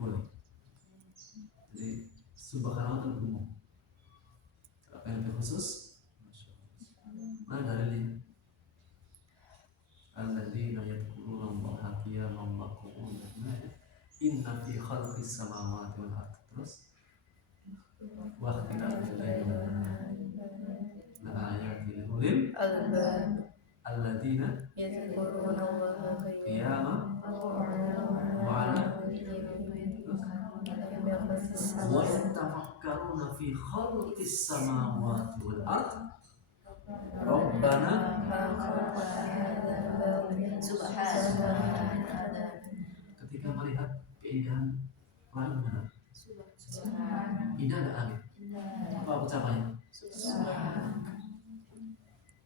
Boleh. Jadi subhanallah itu umum. Apa yang lebih khusus? Mana dalilnya? Alladzina yadhkuruna Allaha qiyaman wa qu'udan. Inna fi khalqis samawati wal ardi. Terus wa ikhtilafil laili wan nahari la ayatin lil Albab. alladzina Yadhkuruna Allaha qiyaman wa 'ala wa yatafakkaruna fi khalqis samawati wal ardi. Rabbana ketika melihat keindahan langit mana? Indah nggak langit? Apa ucapannya?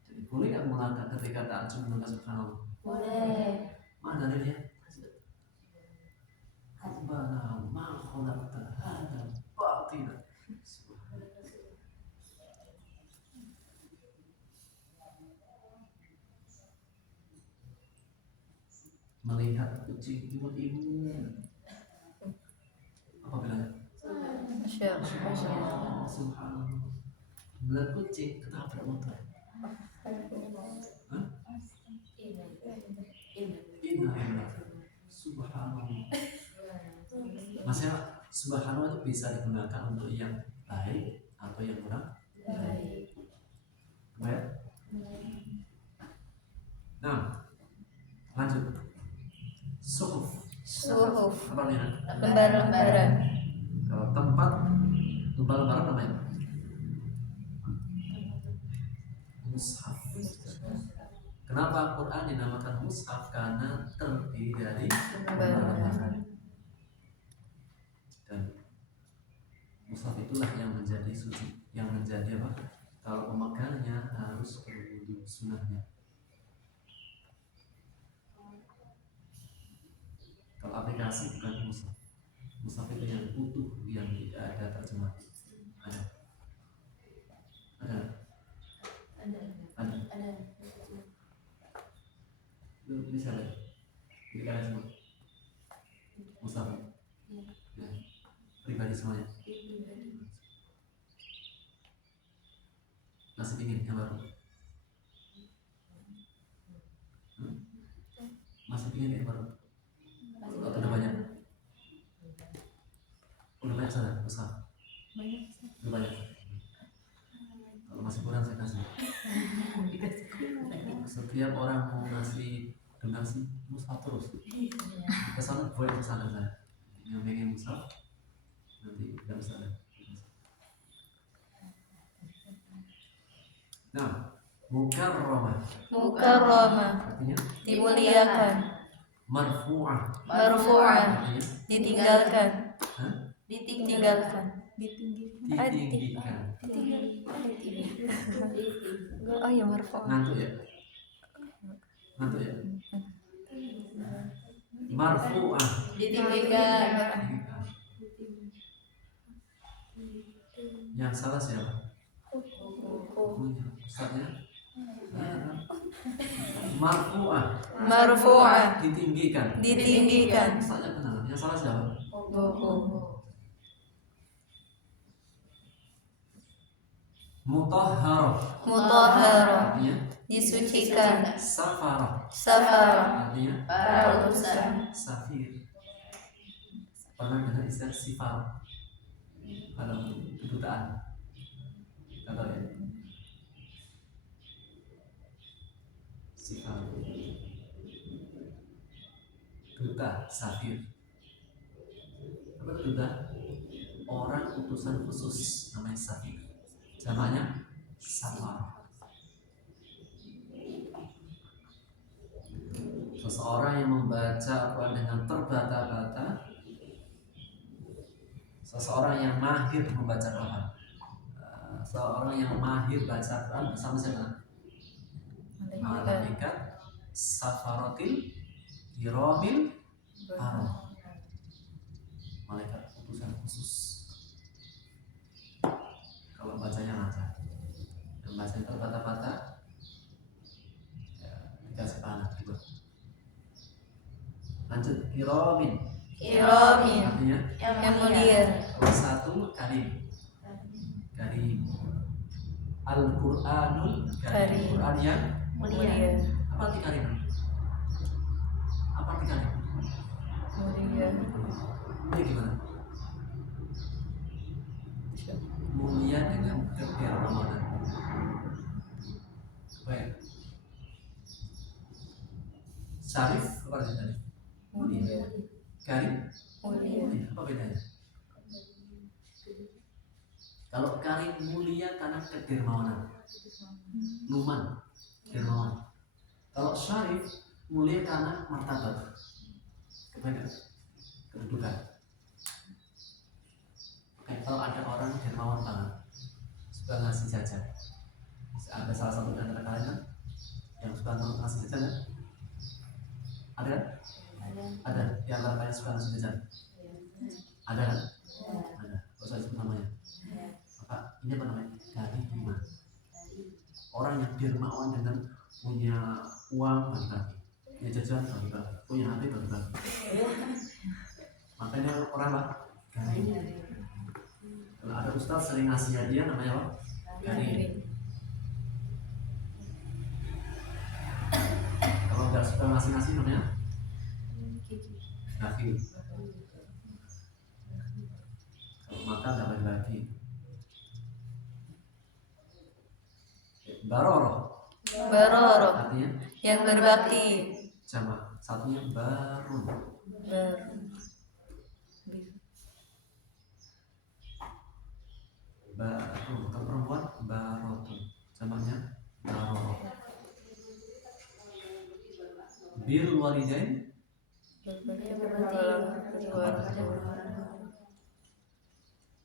Jadi boleh nggak mengangkat ketika takjub mengangkat subhanallah? Boleh. Mana dalilnya? Rabbana ma khalaqta hadza batila. Melihat kucing imut-imut, apa bilangnya? Masya Allah. Subhanallah. Melihat kucing ketabrak motor. Hah? Inna subhanallah. Maksudnya subhanallah itu bisa digunakan untuk yang baik atau yang kurang baik. Baik. Nah, lanjut. Suhuf. Apa namanya? Lembar-lembaran. Kalau tempat lembar-lembaran namanya mushaf. Kenapa Quran dinamakan mushaf? Karena terdiri dari lembar-lembaran. Dan mushaf itulah yang menjadi suci, yang menjadi apa? Kalau pemegangnya harus berwudu sunnahnya. Kalau aplikasi bukan mushaf. Mushaf itu yang utuh, yang tidak ada terjemah. Ada? Ini siapa? Ini kalian semua. Mushaf. Ya. Pribadi semuanya. Nasi dingin yang baru. Masih dingin yang baru. Atau udah banyak? Udah banyak sana, mushaf. Udah banyak. Kalau masih kurang saya kasih. Setiap orang mau ngasih donasi mushaf terus. Kesana boleh kesana saya. yang pengen musaf nanti tidak usah. Nah, mukarramah Mukarramah, artinya dimuliakan. marfu'ah Marfu'ah, artinya ditinggalkan. hah? Ditinggalkan. Ditinggikan. Oh iya, marfu'ah. Ngantuk ya? Ngantuk ya? Marfu'ah Ditinggikan. yang salah siapa? Ustaznya? Marfu'ah Marfu'ah, ditinggikan. ditinggikan. Ustaznya benar. Yang salah siapa? Mutahharah Mutahharah, artinya disucikan. safarah Safarah, artinya para utusan. safir. Pernah dengar istilah sifar kalau kedutaan? Kata ya sifar duta safir. Apa itu duta? Orang utusan khusus namanya safir. Jamaknya safar. Seseorang yang membaca Al-Quran dengan terbata-bata, seseorang yang mahir membaca Al-Quran, seseorang yang mahir baca Al-Quran bersama siapa? Malaikat safaratil kiramil barah, malaikat utusan khusus. Kalau bacanya lancar, yang bacanya terbata-bata ya, dikasih panah gitu. Lanjut, kiramin Kiramin, artinya yang mulia. kalau satu karim. Al-Qur'anul Karim, Quran yang Mulia. apa arti karim? Apa arti karim? Mulia. Ini gimana? Mulia dengan kedermawanan. Baik. Syarif apa arti syarif? Mulia. Karim? Mulia. Apa bedanya? Kalau karim mulia karena kedermawanan, luman, dermawan. Kalau syarif mulia karena martabat, kedudukan. Oke, kalau ada orang dermawan banget, suka ngasih jajan, ada salah satu di antara kalian kan yang suka ngasih jajan kan? Ada kan? Ada di antara kalian suka ngasih jajan? Ada kan? Ada. Gak usah disebut namanya. Maka ini apa namanya? Karimah. Orang yang dermawan dengan punya uang bagi-bagi, punya jajan bagi-bagi, punya hati bagi-bagi. Makanya orang apa? Karim. Kalau ada ustaz sering ngasih hadiah namanya apa? Karim. Kalau nggak suka ngasih namanya Kafir. Kalau makan nggak bagi-bagi. Baroroh artinya Yang berbakti. jamak, satunya barun. Barun, kalau perempuan barotun, jamaknya baroroh. Bir walidain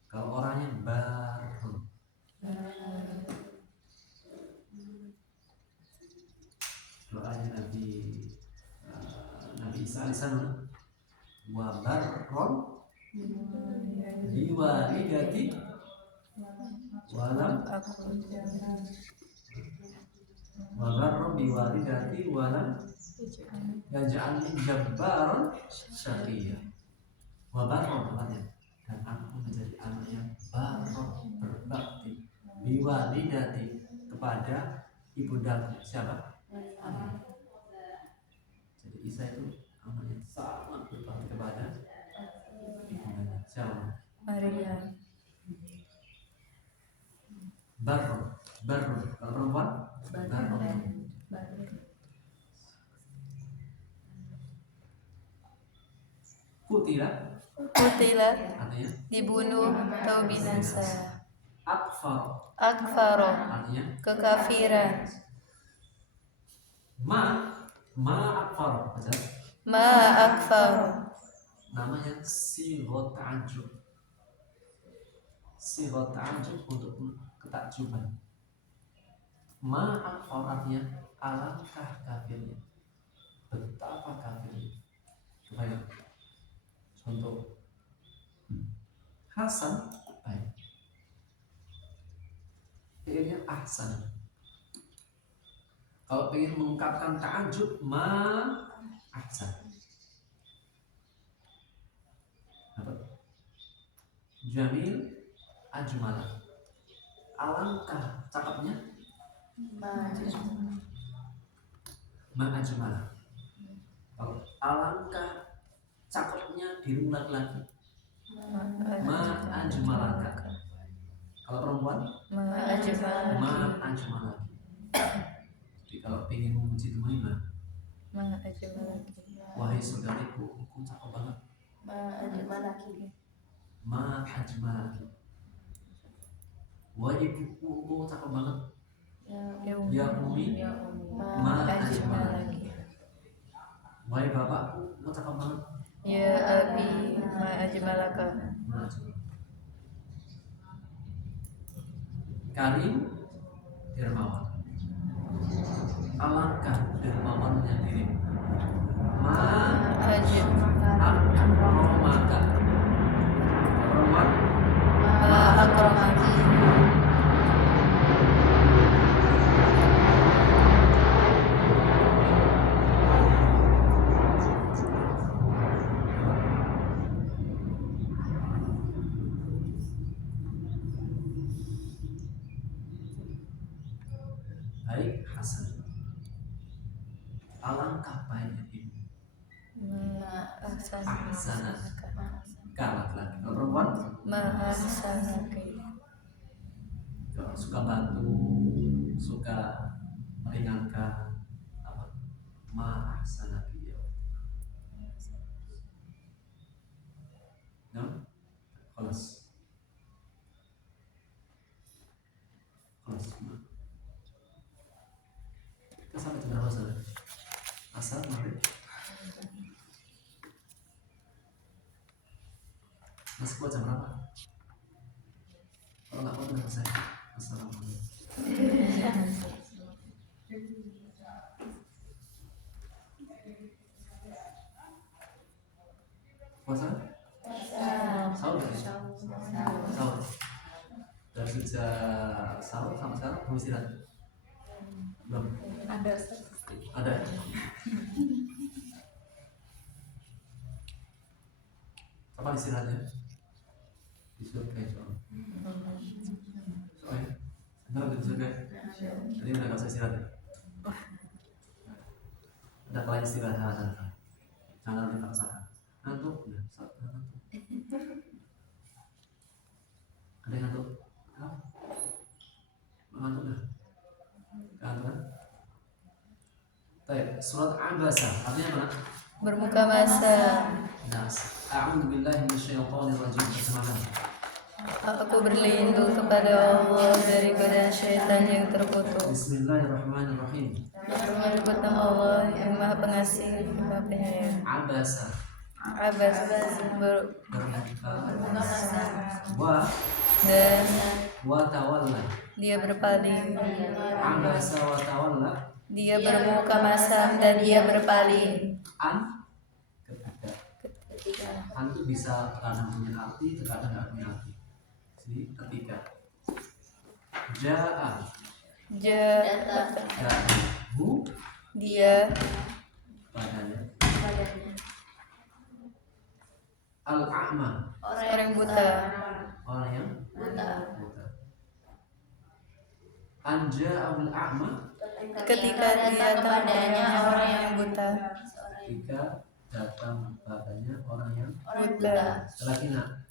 kalau orangnya barun. Doanya Nabi Isa alaihissalam, wa barron biwalidati walam wa barron biwalidati walam yaj'alni jabbaran syaqiyya. Wa barron artinya dan aku menjadi anak yang barron, berbakti, biwalidati kepada ibundaku. Siapa? Jadi Isa itu anak yang sangat berbakti kepada ibundanya. Siapa? Maria. Barron. Kalau perempuan barron. Kutila Kutila, artinya dibunuh atau binasa. akfar Akfaro, artinya kekafiran. ma akfar baca. Ma akfaro, Namanya sighah ta'ajjub. Sighah ta'ajjub untuk ketakjuban. Ma akfar artinya alangkah kafirnya, betapa kafirnya. Coba ya, contoh Hasan baik, fi'ilnya ahsan. Kalau ingin mengungkapkan ta'ajub, ma ahsan. Apa? Jamil ajmala, alangkah cakepnya, ma ajmala. Kalau alangkah cakepnya diri laki-laki, ma ajmalaka. Kalau perempuan, ma ajmalaki, ma ajmalaki. Jadi kalau ingin memuji teman gimana? ma ajmalaki, Wahai saudariku, aku cakep banget. ma ajmalaki, Ma ajmalaki. Wahai ibuku, aku cakep banget. Ya umi, ma ajmalaki. Wahai bapakku, aku cakep banget. ya abi, ma ajmalaka. Ma ajmalaki. Karim dermawan, alangkah dermawannya dirimu. Ma akromaka. Perempuan, Ma akromaki, baik Hasan, alangkah baiknya ibu. ma ahsanaka, Kalau laki-laki, kalau perempuan ma ahsanaki, kalau suka bantu, suka meringankan, apa? Ma ahsanaki ya. No? Kelas. Kita sampai jam berapa sana? Asal maghrib. Masih kuat jam berapa? Kalau nggak kuat udah selesai. Assalamualaikum. Puasa? Sahur ya? Sahur. Dari sejak sahur sampai sekarang belum istirahat? Belum? Ada. Kapan istirahatnya? Di surga insya Allah. Soalnya benar di surga. Jadi udah gak usah istirahat ya? Ada kalian istirahat. Jangan dipaksakan. Ngantuk? Ya, ngantuk. Ada yang ngantuk? Ngantuk dah. Ngantuk kan? Baik, surat Abasa artinya mana? bermuka masa. Nas. A'udzu billahi minasyaitonir rajim. Bismillah. Aku berlindung kepada Allah dari godaan syaitan yang terkutuk. Bismillahirrahmanirrahim. Menyebut nama Allah yang Maha Pengasih, Maha Penyayang. Abasa. Abbas Bermuka wa dan tawalla. dia berpaling. Abasa wa tawalla. Dia bermuka masam dan dia berpaling. An ketika. An itu bisa terkadang punya arti, terkadang nggak punya arti. Jadi ketika. Ja'a. Hu. Dia Padanya. Al-a'ma. orang buta. Orang yang buta. Anja'ul a'ma. Ketika dia padanya orang yang buta. Ketika datang padanya orang yang Buta. Selakina.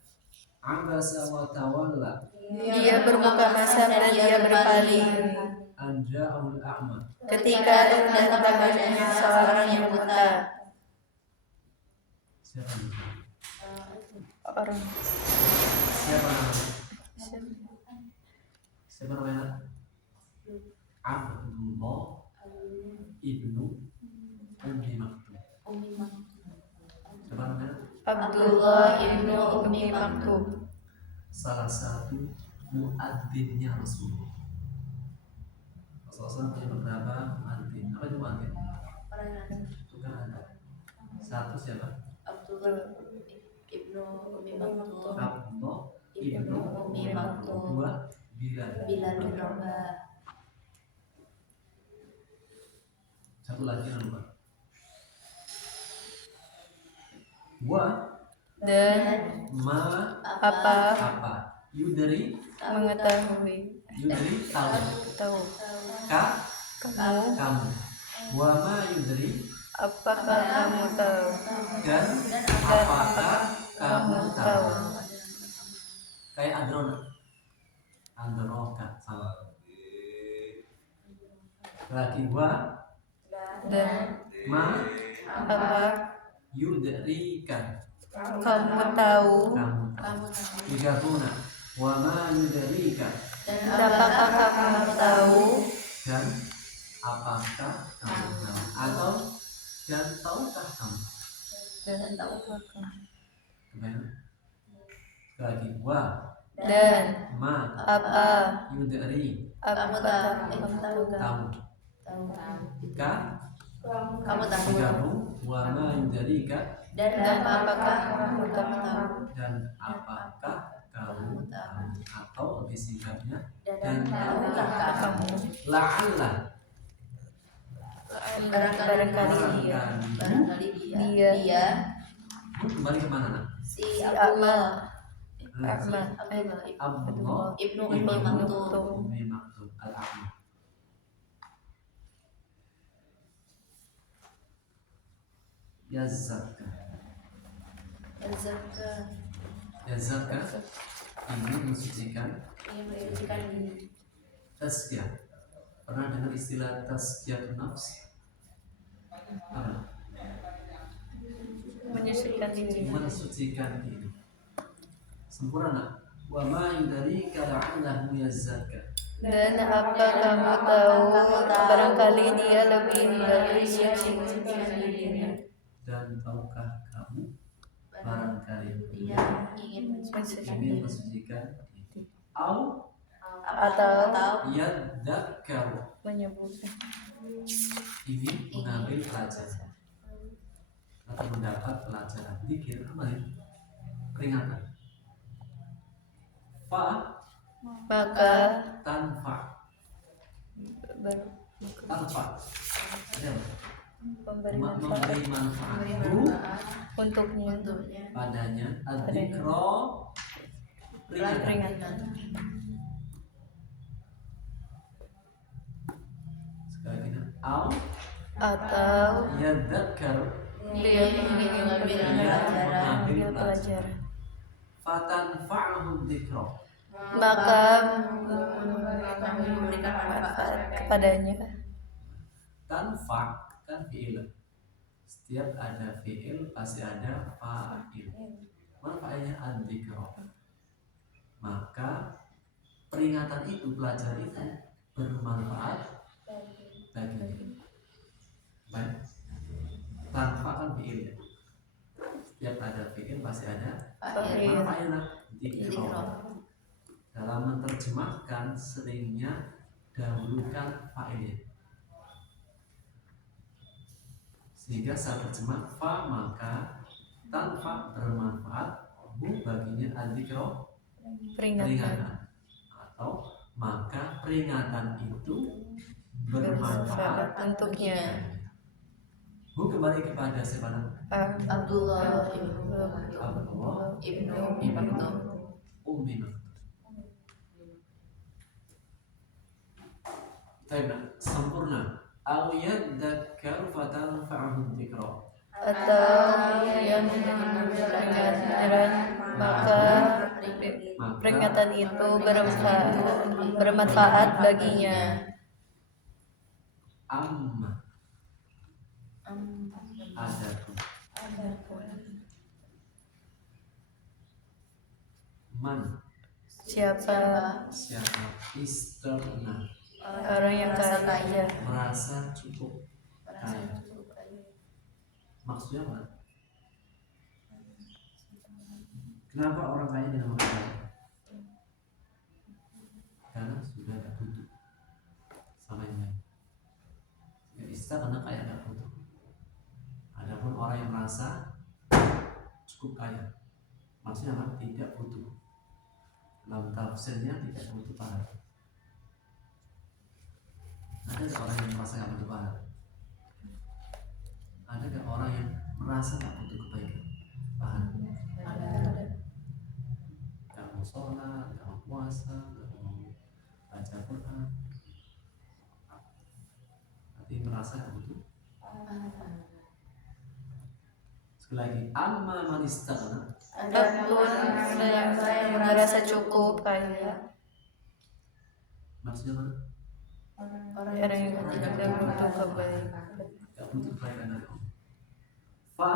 Abasa wa tawalla. Dia bermuka masam dan dia berpaling. Anja'ul a'ma. Ketika datang padanya seorang yang buta. Siapa ini? Orang. Siapa namanya? Siapa? Siapa namanya? Abdullah ibnu Ummi Maktum. Siapa namanya? Abdullah ibnu Ummi Maktum. Salah satu muadzinnya Rasulullah. Rasulullah punya beberapa muadzin. Apa itu muadzin? Itu kan ada. Satu siapa? Abdullah ibnu Umi Maktum. Abdullah Ibnu ibnu Ummi Maktum. Dua Bilal. Bilal bin Rabah. Satu lagi yang lupa. Wa Dan ma apa yudri mengetahui tahu tahu kamu wa ma yudri apakah kamu tahu dan apakah kamu tahu. Kayak androka sama lagi wa dan ma apa yudrika kamu tahu kamu digabungna wa ma yudrika dan apakah kamu tahu dan apakah kamu tahu atau dan tahukah kamu. dan apakah Kemudian lagi wa dan ma apa yudri apakah kamu tahu kamu ka Kamu tahu. digabung wa ma yudrika Dan dan apakah kamu tahu dan apakah kamu tahu atau lebih singkatnya dan tahukah kamu? la'alla barangkali dia kembali kemana nak? si Abdullah Abdullah ibnu Ummi Maktum. Ummi Maktum al-A'ma. Yazaka ini mensucikan tazkiyah. Pernah dengar istilah tazkiyatun nafs? Apa? menyucikan diri Mensucikan diri. Sempurna. Wa ma yudrika la'allahu yazakka. dan apa kamu tahu barangkali dia lebih dari menyucikan dirinya Dan tahukah kamu barangkali Dia ingin ingin mensucikan diri. Au atau yadzakkaru menyebutkan ingin mengambil pelajaran atau mendapat pelajaran. Dikir apa ini? Peringatan. Fa maka tanfa tanfa ya, memberi memberi manfaat manfaat untuknya padanya adzikra peringatan. Sekali lagi au atau yadzakkaru dia ingin mengambil pelajaran fatanfa'ahu dzikra maka memberikan manfaat kepadanya tanfa kan fi'il. Setiap ada fi'il pasti ada fa'il. Manfaatnya adzikra. Maka peringatan itu, pelajaran itu bermanfaat baginya. Baik. Tanfa kan fi'il. Setiap ada fi'il pasti ada Fa'il. manfaatnya dzikra. Dalam menerjemahkan seringnya dahulukan fa'ilnya. Sehingga saat terjemah fa maka tanfa bermanfaat, bu baginya adzikra peringatan, atau maka peringatan itu bermanfaat untuknya. Bu kembali kepada siapa? Abdullah Abdullah ibnu Ummi Maktum. Ummi Maktum. Sempurna. Aw yadzakkaru fatanfa'ahu dzikra. Atau yang mengambil pelajaran maka peringatan itu bermanfaat baginya. Amma adapun Man, siapa isterna, orang yang kaya merasa cukup kaya. Maksudnya apa? Kenapa orang kaya dinamakan kaya? Karena sudah tidak butuh sama yang lain. Ya, karena kaya tidak butuh. Adapun orang yang merasa cukup kaya, maksudnya apa? Tidak butuh. Dalam tafsirnya tidak butuh pahala. Ada nggak orang yang merasa nggak butuh pahala? Ada nggak orang yang merasa nggak butuh kebaikan? Pahala? Ada. Nggak mau sholat, nggak mau puasa, nggak mau baca Quran, tapi merasa nggak butuh. Sekali lagi, amma man istaghna. adapun yang merasa cukup kaya Maksudnya mana? orang yang tidak butuh kebaikan, Nggak butuh kebaikan dari Allah. Fa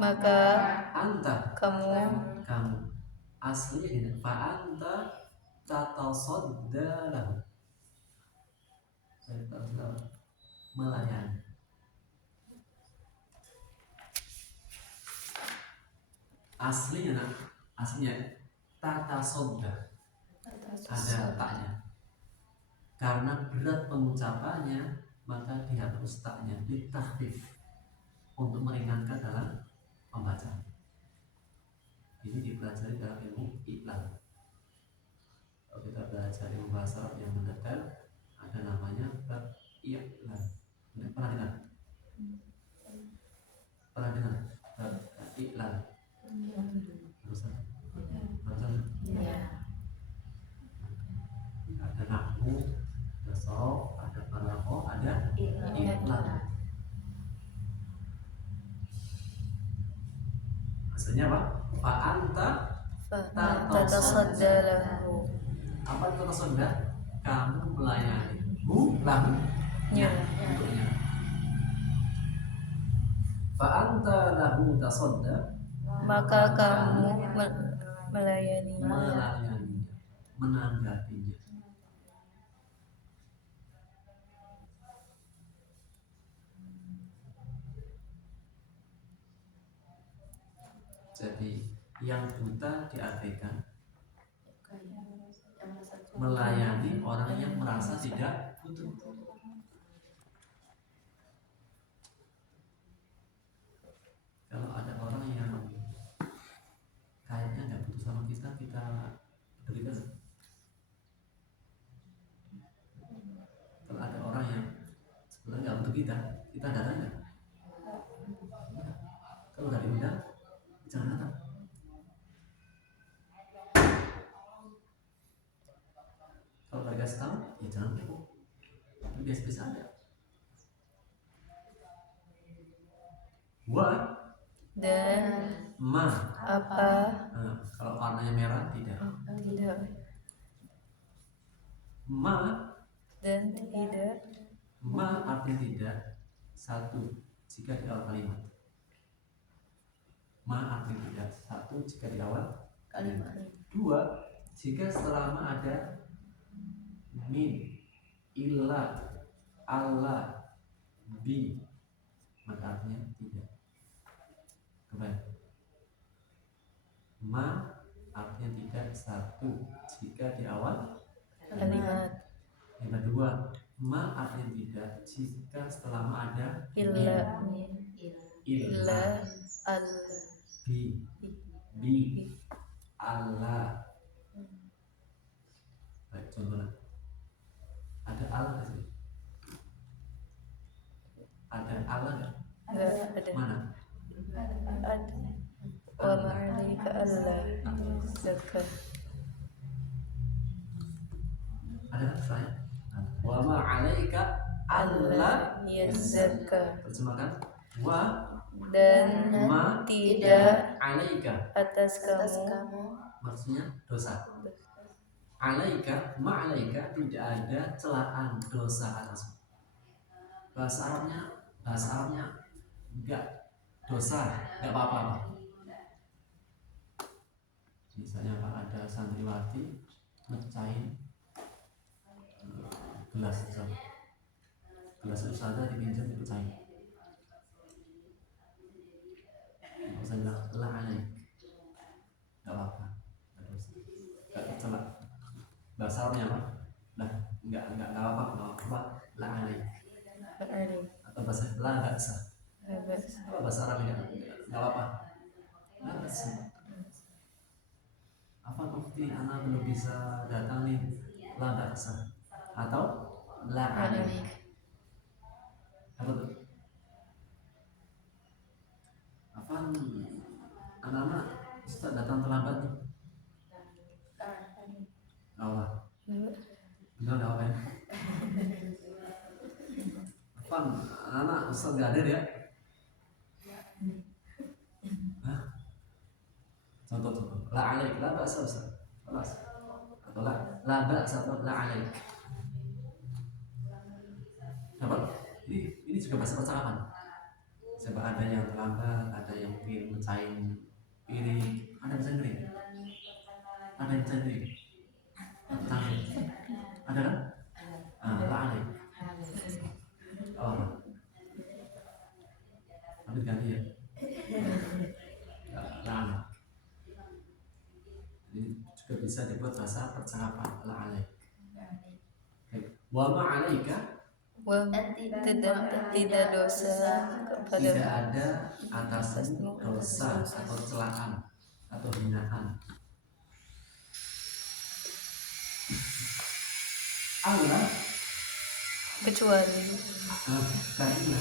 maka anta, kamu aslinya gini. Fa anta tatasadda lahu. Saya tahu melayani. Aslinya tatasadda, ada taknya. Karena berat pengucapannya, maka dihapus taknya, ditakhfif, untuk meringankan dalam pembacaan. Ini dipelajari dalam ilmu iqlal. Kalau kita belajar ilmu bahasa Arab yang mendetail, ada namanya bab iqlal. Pernah dengar? Pernah dengar? Bab iqlal. Barusan? ya. Ada nahwu, ada sorof, ada balaghah, ada iqlal. Maksudnya apa? Fa anta tatasadda lahu, apa itu tasadda? Kamu melayani. Lahu ya. untuknya. Fa anta lahu tasadda, Maka kamu melayaninya, menanggapinya. Jadi yang buta diabaikan, melayani orang yang merasa tidak butuh. Kalau ada orang yang kayaknya nggak butuh sama kita berikan. Kalau ada orang yang sebenarnya nggak butuh kita datang nggak? Kalau nggak diundang, jangan datang. Kalau nggak dikasih tahu, ya jangan kepo. Biasa-biasa aja. Wa dan ma. apa Kalau warnanya merah tidak. tidak, Ma dan tidak, ma artinya tidak. Satu, jika di awal kalimat. Ma artinya tidak. Satu, jika di awal kalimat. Dua, jika setelah ma ada min, illa, Allah, bi, maka artinya tidak. Kembali. Ma artinya tidak. Satu, jika di awal kalimat. Yang kedua, ma artinya tidak jika setelah ma ada illa al bi Allah. Baik, contohnya ada Allah di sini. Ada Allah nggak? enggak ada. Mana? Ada. Wa ma'alika alla zakat. Ada kan saya? Wa ma 'alaika alla yazakka, terjemahkan. Wa dan ma tidak 'alaika, atas kamu maksudnya dosa. 'Alaika, ma 'alaika tidak ada celaan dosa atasmu. Bahasa Arabnya enggak dosa, enggak apa-apa. Misalnya Pak, ada santriwati mecahin gelas ustazah dipinjam dipecahin. Saya bilang lah aneh, nggak apa-apa, nggak tercela. Bahasa Arabnya apa? Lah, nggak apa-apa, lah aneh. Atau bahasa lah nggak sah. Bahasa Arabnya nggak apa-apa, nggak sah. Apa bukti anak belum bisa datang nih? Lah nggak sah. Atau lah aneh. Apa tuh? Apa anak-anak Ustaz datang terlambat tuh? Apa? Bilang nggak apa ya? Apa anak Ustaz nggak hadir ya? Hah? Contoh. La alaik, la ba'sa Ustaz. Kelas. Atau la ba'sa atau la alaik. Dapat? Ini juga bahasa percakapan. Siapa ada yang terlambat, ada yang ingin mecahin piring, ada yang bisa ngeri, ada yang bisa ngeri, ada kan? La alaik. Oh, tapi ganti ya. La alaik. Ini juga bisa dibuat bahasa percakapan. La alaik. Wa ma'alaika. Tidak dosa kepada Tidak ada atasmu dosa atau celaan atau hinaan. Allah kecuali karena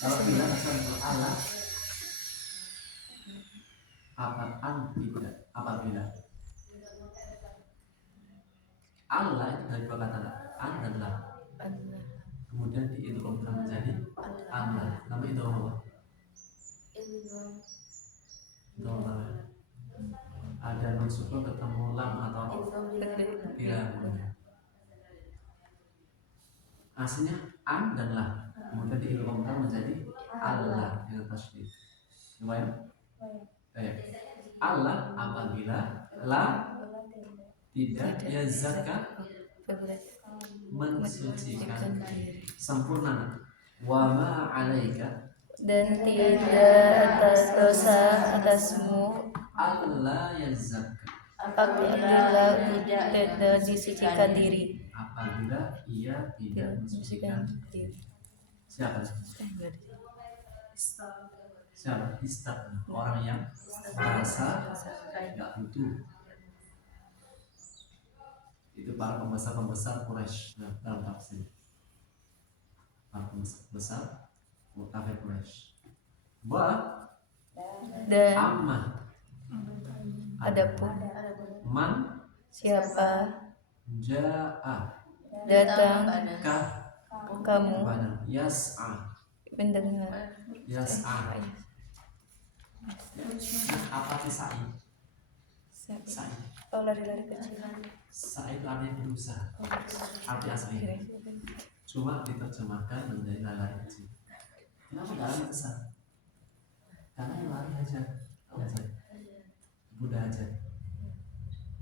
kalau bilang asal Allah apabila Allah itu dari dua kata an dan la, kemudian diidghamkan menjadi Allah. Nama itu apa? Itu apa? Ada maksudnya ketemu lam atau tidak? Aslinya an dan la, kemudian diidghamkan menjadi Allah dengan tasydid. Lumayan? Allah apabila la tidak ya zakat mensucikan sempurna. Wa ma alaika, dan tidak atas dosa atasmu Allah ya zakat apabila tidak disucikan diri. Apabila ia tidak mensucikan diri. Siapa? Siapa? Istab, orang yang merasa nggak butuh. Itu para pembesar Quraisy dalam tafsir. Para pembesar kafir Quraisy. Dan Amma adapun man siapa ja'a datang ka kamu kepada yas'a mendengar yas'a. Apa sih sa'i? Sa'i. Oh, lari-lari kecil. Sa'i itu artinya berusaha. Arti aslinya. Cuma diterjemahkan menjadi lari kecil. Kenapa nggak lari besar? Karena yang lari Hajar. Bunda Hajar.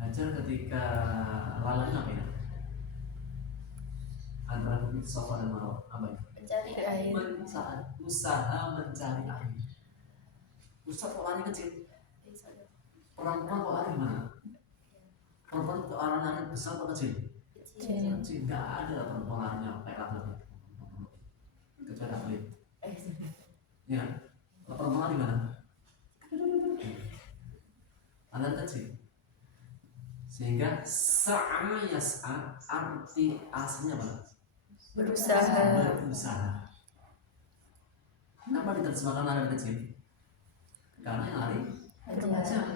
Hajar ketika lalanya apa ya? Antara Bukit Safa dan Marwah apa itu? Mencari air. Usaha mencari air. Ustaz kok lari kecil? Perempuan kok lari mana? Perempuan kok lari besar atau kecil? Kecil. Nggak ada perempuan larinya kayak atlet. Kecuali atlet. Ya, kalau perempuan lari mana? Lari kecil. Sehingga sa'a yas'a arti aslinya apa? Berusaha. Kenapa diterjemahkan lari kecil? Karena yang lari Hajar.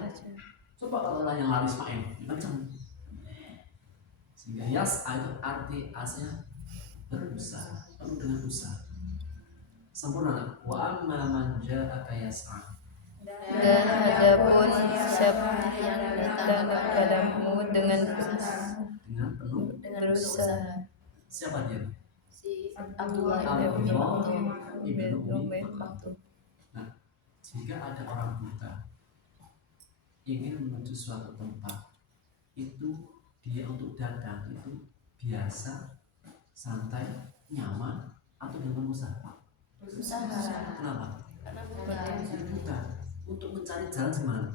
Coba kalau yang lari Ismail, macam. Sehingga yas'a itu arti aslinya berusaha, penuh dengan usaha. Sempurna. Wa amma man ja'aka yas'a. Dan adapun siapa yang datang kepadamu dengan penuh berusaha. Siapa dia? Si Abdullah ibnu Umi Maktum. Nah, jika ada orang buta ingin menuju suatu tempat, itu dia untuk datang itu biasa, santai, nyaman, atau dengan usaha? Kenapa? Bukan. Untuk mencari jalan gimana?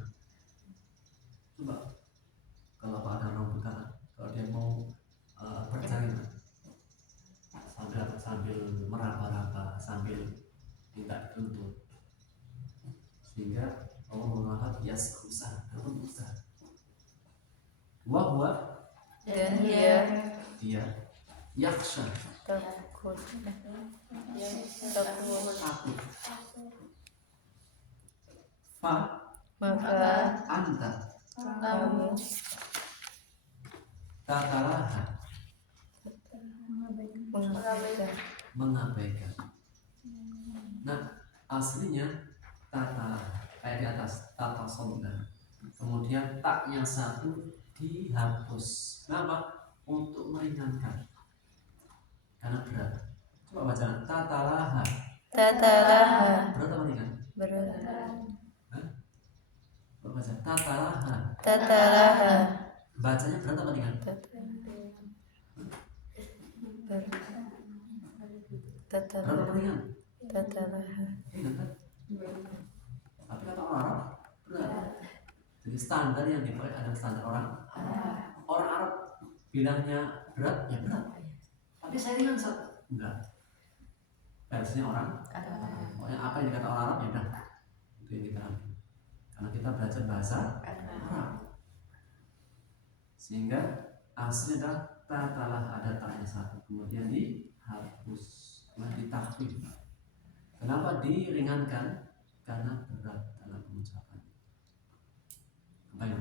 Coba kalau Pak ada orang buta, kalau dia mau berjalan sambil meraba-raba, sambil minta dituntut, sehingga Allah mengatakan ya usaha, kamu usaha. Wahwa dan dia yaksha takut takut. Fa maka anta kamu tatalaha mengabaikan. Nah, aslinya tatalaha kayak di atas tata sonda, kemudian taknya satu dihapus. Kenapa? Untuk meringankan, karena berat. Coba baca tatalaha. tatalaha Berat apa ringan? berat Coba baca tatalaha. tatalaha Bacanya berat apa ringan? Berat apa ringan? tatalaha Ringan kan? Tapi kata orang Arab berat. Jadi standar yang dipakai adalah standar orang Arab bilangnya berat ya berat. Tapi saya ringan enggak. Versinya orang. Pokoknya apa yang dikata orang Arab ya udah. Itu yang kita ambil. Karena kita belajar bahasa Arab. Sehingga aslinya adalah tatalah, ada taknya satu, kemudian dihapus, ditakhfif. Kenapa diringankan? Karena berat dalam pengucapan. Apa ya?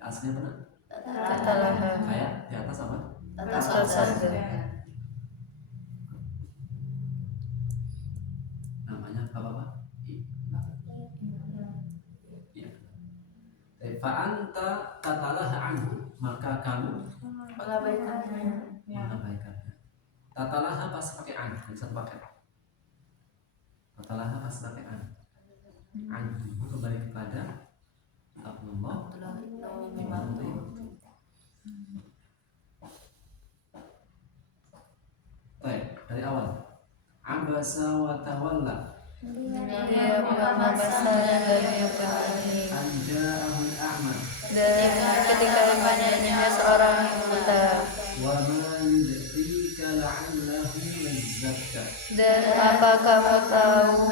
Aslinya benar. tatalaha Kayak di atas apa? tatalaha Namanya apa Pak? Iya. Fa'anta tatalaha anhu, maka kamu mengabaikannya mengabaikannya. Tatalaha pas pakai an, jadi satu paket. Tatalaha pas pakai an. Anhu kembali kepada Abdullah bin Ubay. Baik, dari awal. Abasa wa tawalla dia mengamasanya dari begini an ja'ahul a'ma dan ketika kepadanya seorang buta wa ma yudrika la'allahu yazzakka. dan apa kamu tahu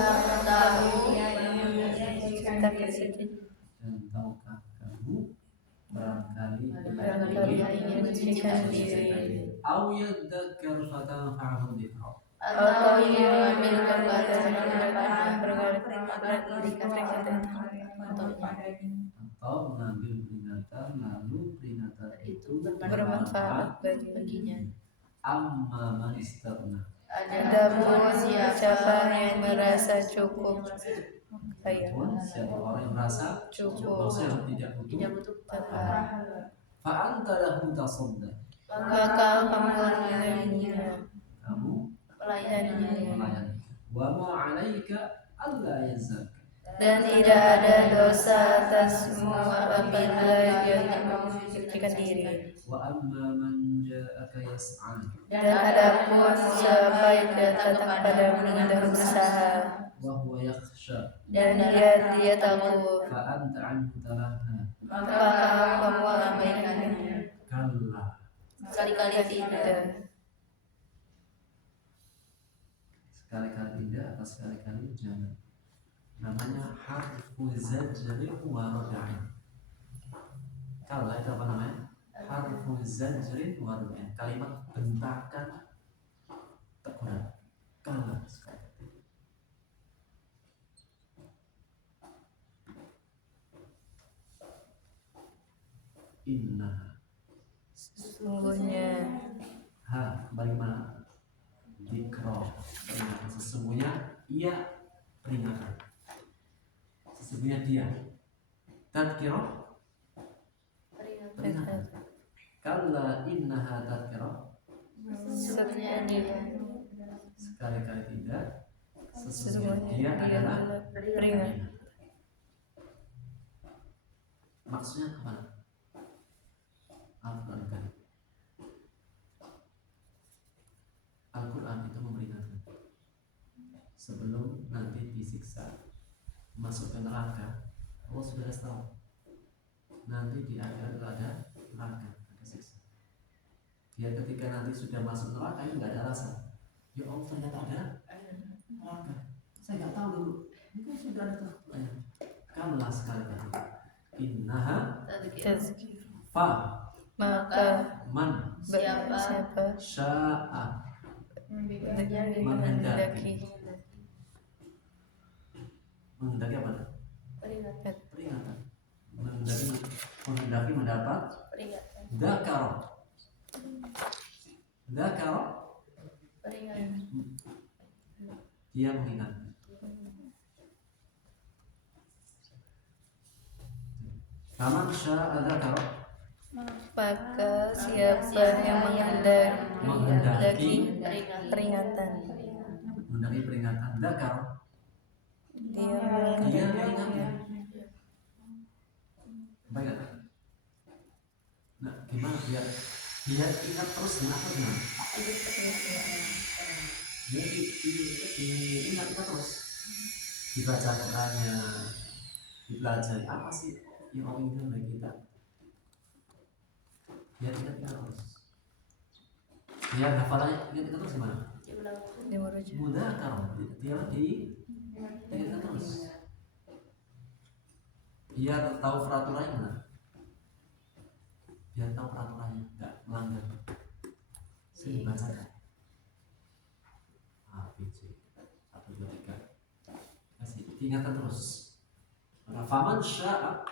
Dan tahukah kamu barangkali dia ingin mensucikan diri au yadzakkar fatanfa'ahu dzikra, atau ia mengambil pelajaran atau mengambil peringatan lalu peringatan itu bermanfaat baginya. Amma man istaghna. Adapun siapa yang merasa cukup kaya Adapun siapa orang yang merasa cukup maksudnya tidak butuh fa anta lahu tasadda, maka kamu melayaninya kamu melayani. Wa ma 'alaika alla yazzakka, dan tidak ada dosa atasmu apabila dia mensucikan diri. wa amma man ja'aka yas'a Dan adapun siapa yang datang padamu dengan berusaha wa huwa yakhsha dan dia takut, fa anta 'anhu talaha, maka kamu abaikannya. kalla. Sekali-kali tidak. Sekali-kali tidak atau sekali-kali jangan. Namanya harfu zajri wa rad'in. Kalla itu apa namanya? Harfu zajri wa rad'in. Kalimat bentakan teguran. Kalla. Inna. Sesungguhnya Ha, bagaimana? Dikro. Peringatan. Sesungguhnya ia peringatan. Sesungguhnya dia. Tadkiro. Peringatan. Kalla innaha tadkiro. sesungguhnya dia Sekali-kali tidak. Sesungguhnya dia adalah peringatan. Maksudnya apa? Al-Quran kan. Al-Quran itu memperingatkan sebelum nanti disiksa masuk ke neraka. Allah sudah tahu nanti di akhirat ada neraka, ada siksa. Dia ketika nanti sudah masuk neraka itu nggak ada alasan. Ya Allah ternyata ada neraka. Saya nggak tahu dulu. Ini sudah ada tertulisnya. Kamlah sekali tadi. Innaha Tazkir. fa Maka man siapa sya'a menghendaki menghendaki apa? Peringatan. Menghendaki mendapat dzakara. Dzakara dia mengingat. Faman sya'a dzakara, maka siapa yang menghendaki peringatan menghendaki peringatan dzakara, dia dia menghendaki mengingatnya. Baik. Nah, gimana biar ingat terus dengan apa gimana? Dia ingat terus, dibaca Qurannya, dipelajari apa sih yang Allah inginkan dari kita. Biar ingat terus. Biar hafalannya ingat terus gimana? di muruj. Mudah kalau dia ingat terus. Biar tahu peraturannya gimana? Biar tahu peraturannya, nggak melanggar. Sini bacakan. A, B, C, 1, 2, 3. Kasih diingatkan terus. Faman sya'a,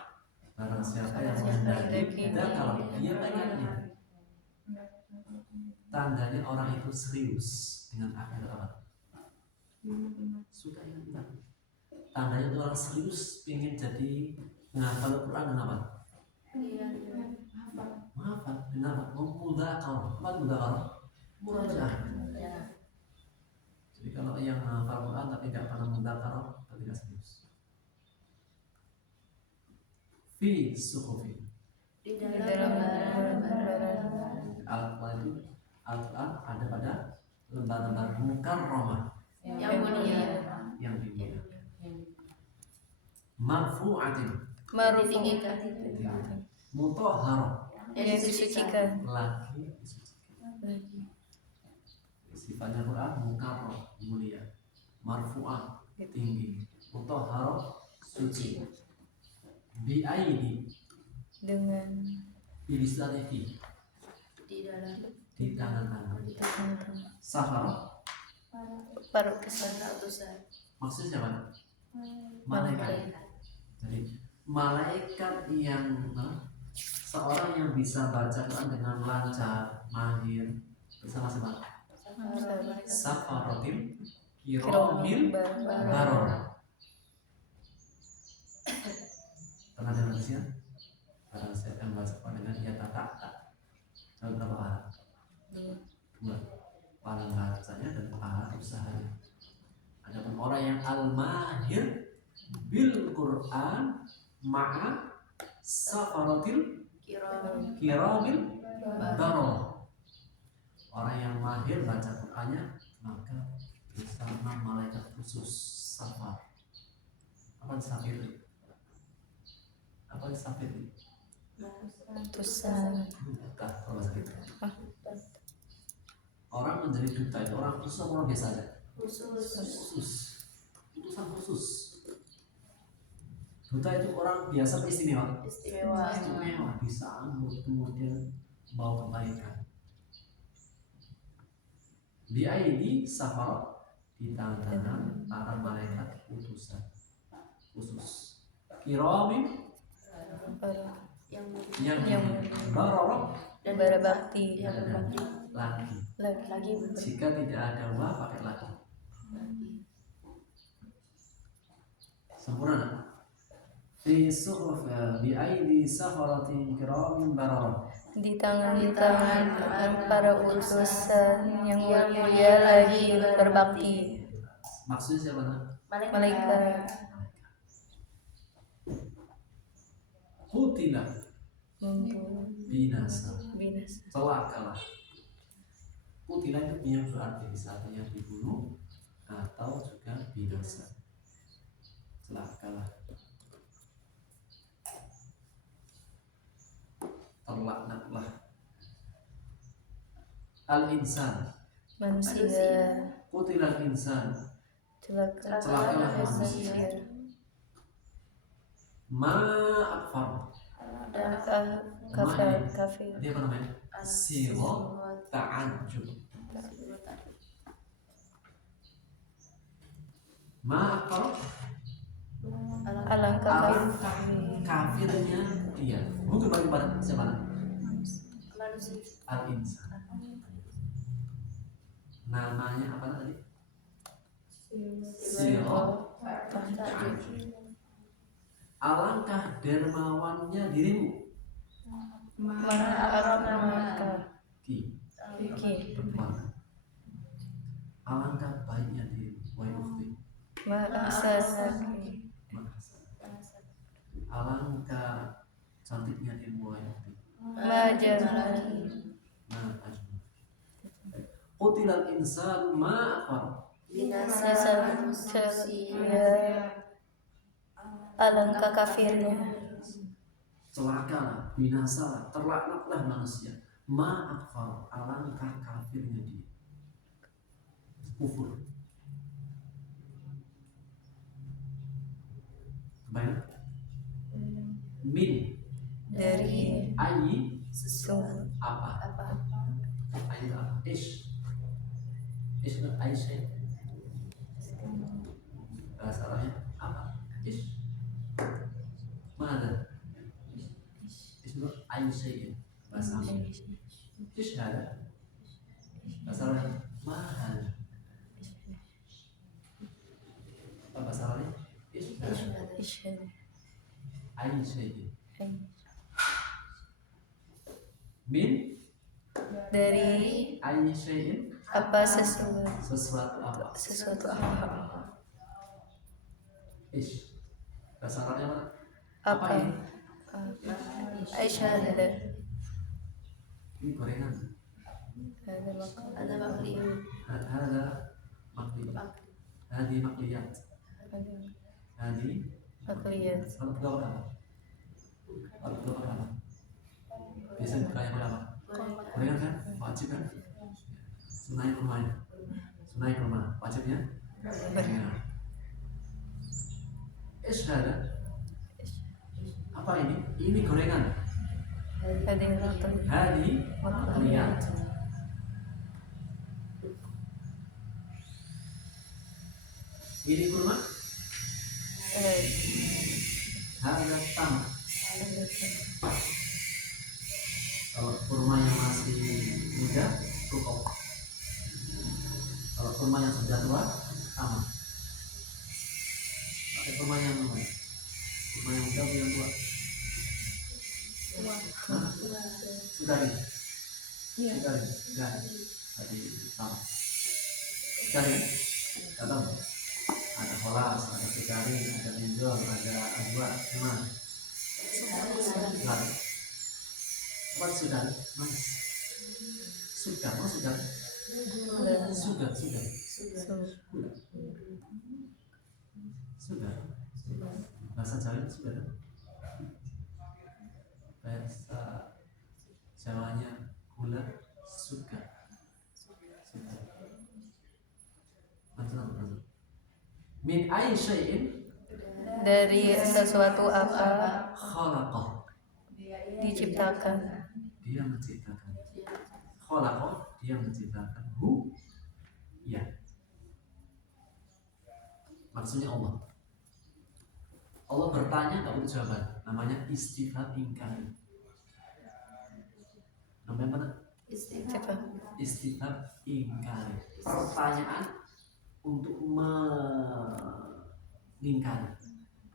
barang siapa yang menghendaki, dan kalau dia pengennya, tandanya orang itu serius dengan akhirat apa? Suka ingat. Tandanya itu orang serius ingin jadi menghafal Quran dan apa? Menghafal, kenapa? Memudzakarah. Apa mudzakarah? Murajaah. Jadi kalau yang menghafal Quran tapi tidak pernah mudzakarah, tidak serius. Fi suhufi. Di dalam Al-Quran itu Al-Quran ada pada lembar-lembar mukarramah yang mulia, yang dimuliakan. Marfu'atin, ditinggikan, mutahharah, yang disucikan, lagi disucikan. Sifatnya Quran mukarram, mulia, marfu'ah, tinggi, mutahharah, suci. Bi'aidi, dengan bilisanihi, di tangan-tangan. Safar, para utusan, maksudnya apa? Malaikat. Jadi malaikat yang seorang yang bisa baca Quran dengan lancar, mahir, bersama-sama. Safaratil kiramil bararah. Pernah dengar sih? Karena saya akan baca Quran dengan dia tak. Ada berapa pahala? 2. Pahala bacanya dan pahala usahanya. Adapun orang yang al-mahir bil Quran ma'a safaratil kiramil bararah. Orang yang mahir baca Qurannya maka bersama malaikat khusus safar. Apa safir? Apa safir? utusan. Orang menjadi duta itu orang khusus atau orang biasa aja? Khusus. Utusan khusus. Duta itu orang biasa atau istimewa? Istimewa. Bisa kemudian bawa kebaikan. Bi'aidi safar, di tangan para malaikat utusan khusus. Kiramin yang bararah dan berbakti lagi. Jika tidak ada wa pakai lagi. Sempurna. Fi suhuf bi'aidi safaratin kiramin bararah. di tangan-tangan para utusan yang mulia lagi berbakti. Maksudnya siapa? Malaikat Qutila membunuh, binasa, binasa. celakalah. Qutila itu punya dua arti, bisa artinya dibunuh atau juga binasa. Celakalah, terlaknatlah. Al-insan, Manusia, Qutila al-insan, celakalah manusia. ma akfar. Kafir. Dia apa namanya? Siro ta'ajub. Ma akfar, Alangkah alangkah kafirnya dia. Bukan bagi pada siapa? Al-insan. Namanya apa tadi? Siro ta'ajub. Alangkah dermawannya dirimu. Mana aramaka Ki, Ki mana? Alangkah baiknya dirimu. Wahai ukhti. Ma'asasaki Alangkah cantiknya dirimu, wahai ukhti. Majalaki Ma ajmal. Qutilal insan ma akfar. Binasa alangkah kafirnya. Celakalah, binasalah, terlaknatlah manusia. Ma akfar, alangkah kafirnya dia. Kufur. Baik. Min Dari ayi sesungguh apa? Ayi itu apa? Ish itu ayi shay. Bahasa Arabnya apa? Ish. Mana? Ish itu ayi shay. Bahasa Arabnya ish ada. Bahasa Arabnya mana? Bahasa Arabnya ish ada. Isyhad. Ayi shay. Min Dari ayi shayin, apa sesuatu sesuatu apa? Ish. Bahasa Arabnya mana? apa ini? Aisyah Ini gorengan. ada maklum Ada makliyat. Hadi makliyat. Hadi makliyat kalau berapa apa? Kalau berapa apa? Biasanya berapa apa? Gorengan kan? Wajib kan? Sunai kurma. Wajibnya? Gorengan. Ishada. Apa ini? Ini gorengan. Hadi makliyat. Ini kurma. Harga tamat. Kalau kurma yang masih muda, cukup. Kalau kurma yang sudah tua, tamat. Pakai kurma yang muda. Kurma yang muda atau yang tua? Sudari. Tadi tamat. Sudari. Kata ada kolas, ada sudari, ada menjol, ada azwa, gimana? Sudari. Apa sudari? Mas. Sudah. Bahasa Jawa sudah. Bahasa Jawanya gula suka. Mantul. Min ayi syai'in dari sesuatu apa khalaqah. diciptakan Dia menciptakan. Khalaqah, dia menciptakan. Hu, ya. Maksudnya Allah. Allah bertanya tak butuh jawaban. Namanya istifham ingkari. Namanya mana? Istifham ingkari. Pertanyaan untuk mengingkari.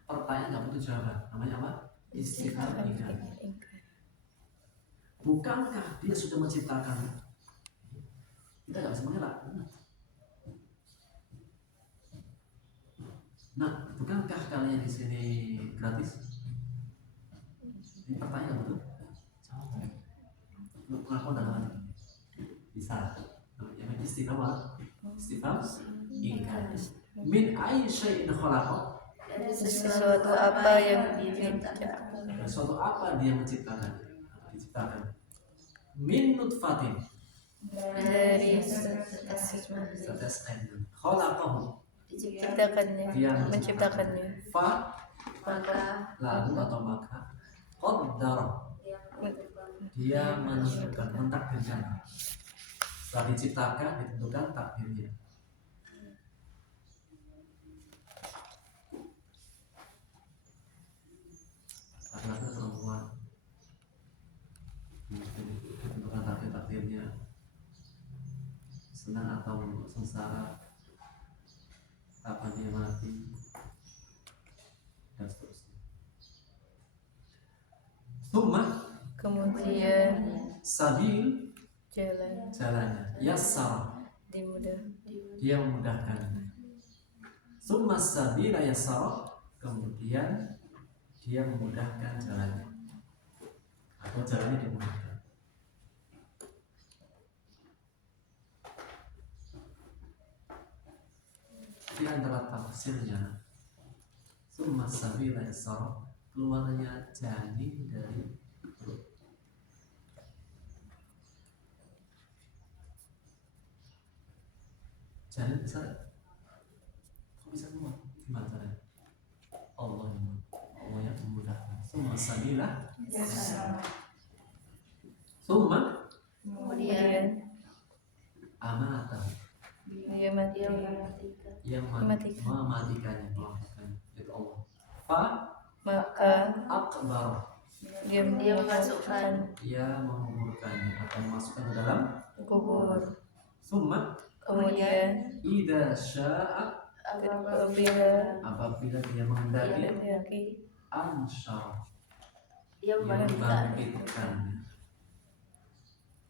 Pertanyaan tak butuh jawaban. Namanya apa? Istifham ingkari. Bukankah dia sudah menciptakan? Kita nggak bisa mengelak. Nah, bukankah kalian di sini gratis? Ini pertanyaan betul? Jawab. Pengakuan dalam bisa. Namanya istifham. Istifham ingkar. Min ayyi syai'in khalaqa? Sesuatu apa yang diciptakan. Suatu apa dia menciptakan? Diciptakan. Min nutfatin. Dari Tetes air. Khalaqahu. diciptakannya, Dia menciptakannya. Fa Maka lalu atau maka qaddara. Dia menentukan, mentakdirkan. Setelah diciptakan ditentukan takdirnya. Laki-laki atau perempuan ditentukan takdirnya, senang atau sengsara, kapan dia mati, dan seterusnya. Summa kemudian sabil jalannya, yassara dimudah. dia memudahkan. Summa sabila yassara kemudian dia memudahkan jalannya atau jalannya dimudahkan. Di antara tafsirnya summa sabila yassara keluarnya janin dari perut. Janin besar, kok bisa keluar? Gimana caranya? Allah yang memudahkan. Summa sabila summa Kemudian amata dia mati. yang mematikannya itu Allah. Fa Maka akbar dia memasukkan ia menguburkannya atau memasukkan ke dalam kubur. summa Kemudian ida sya'a apabila dia menghendaki ansyara dia membangkitkannya.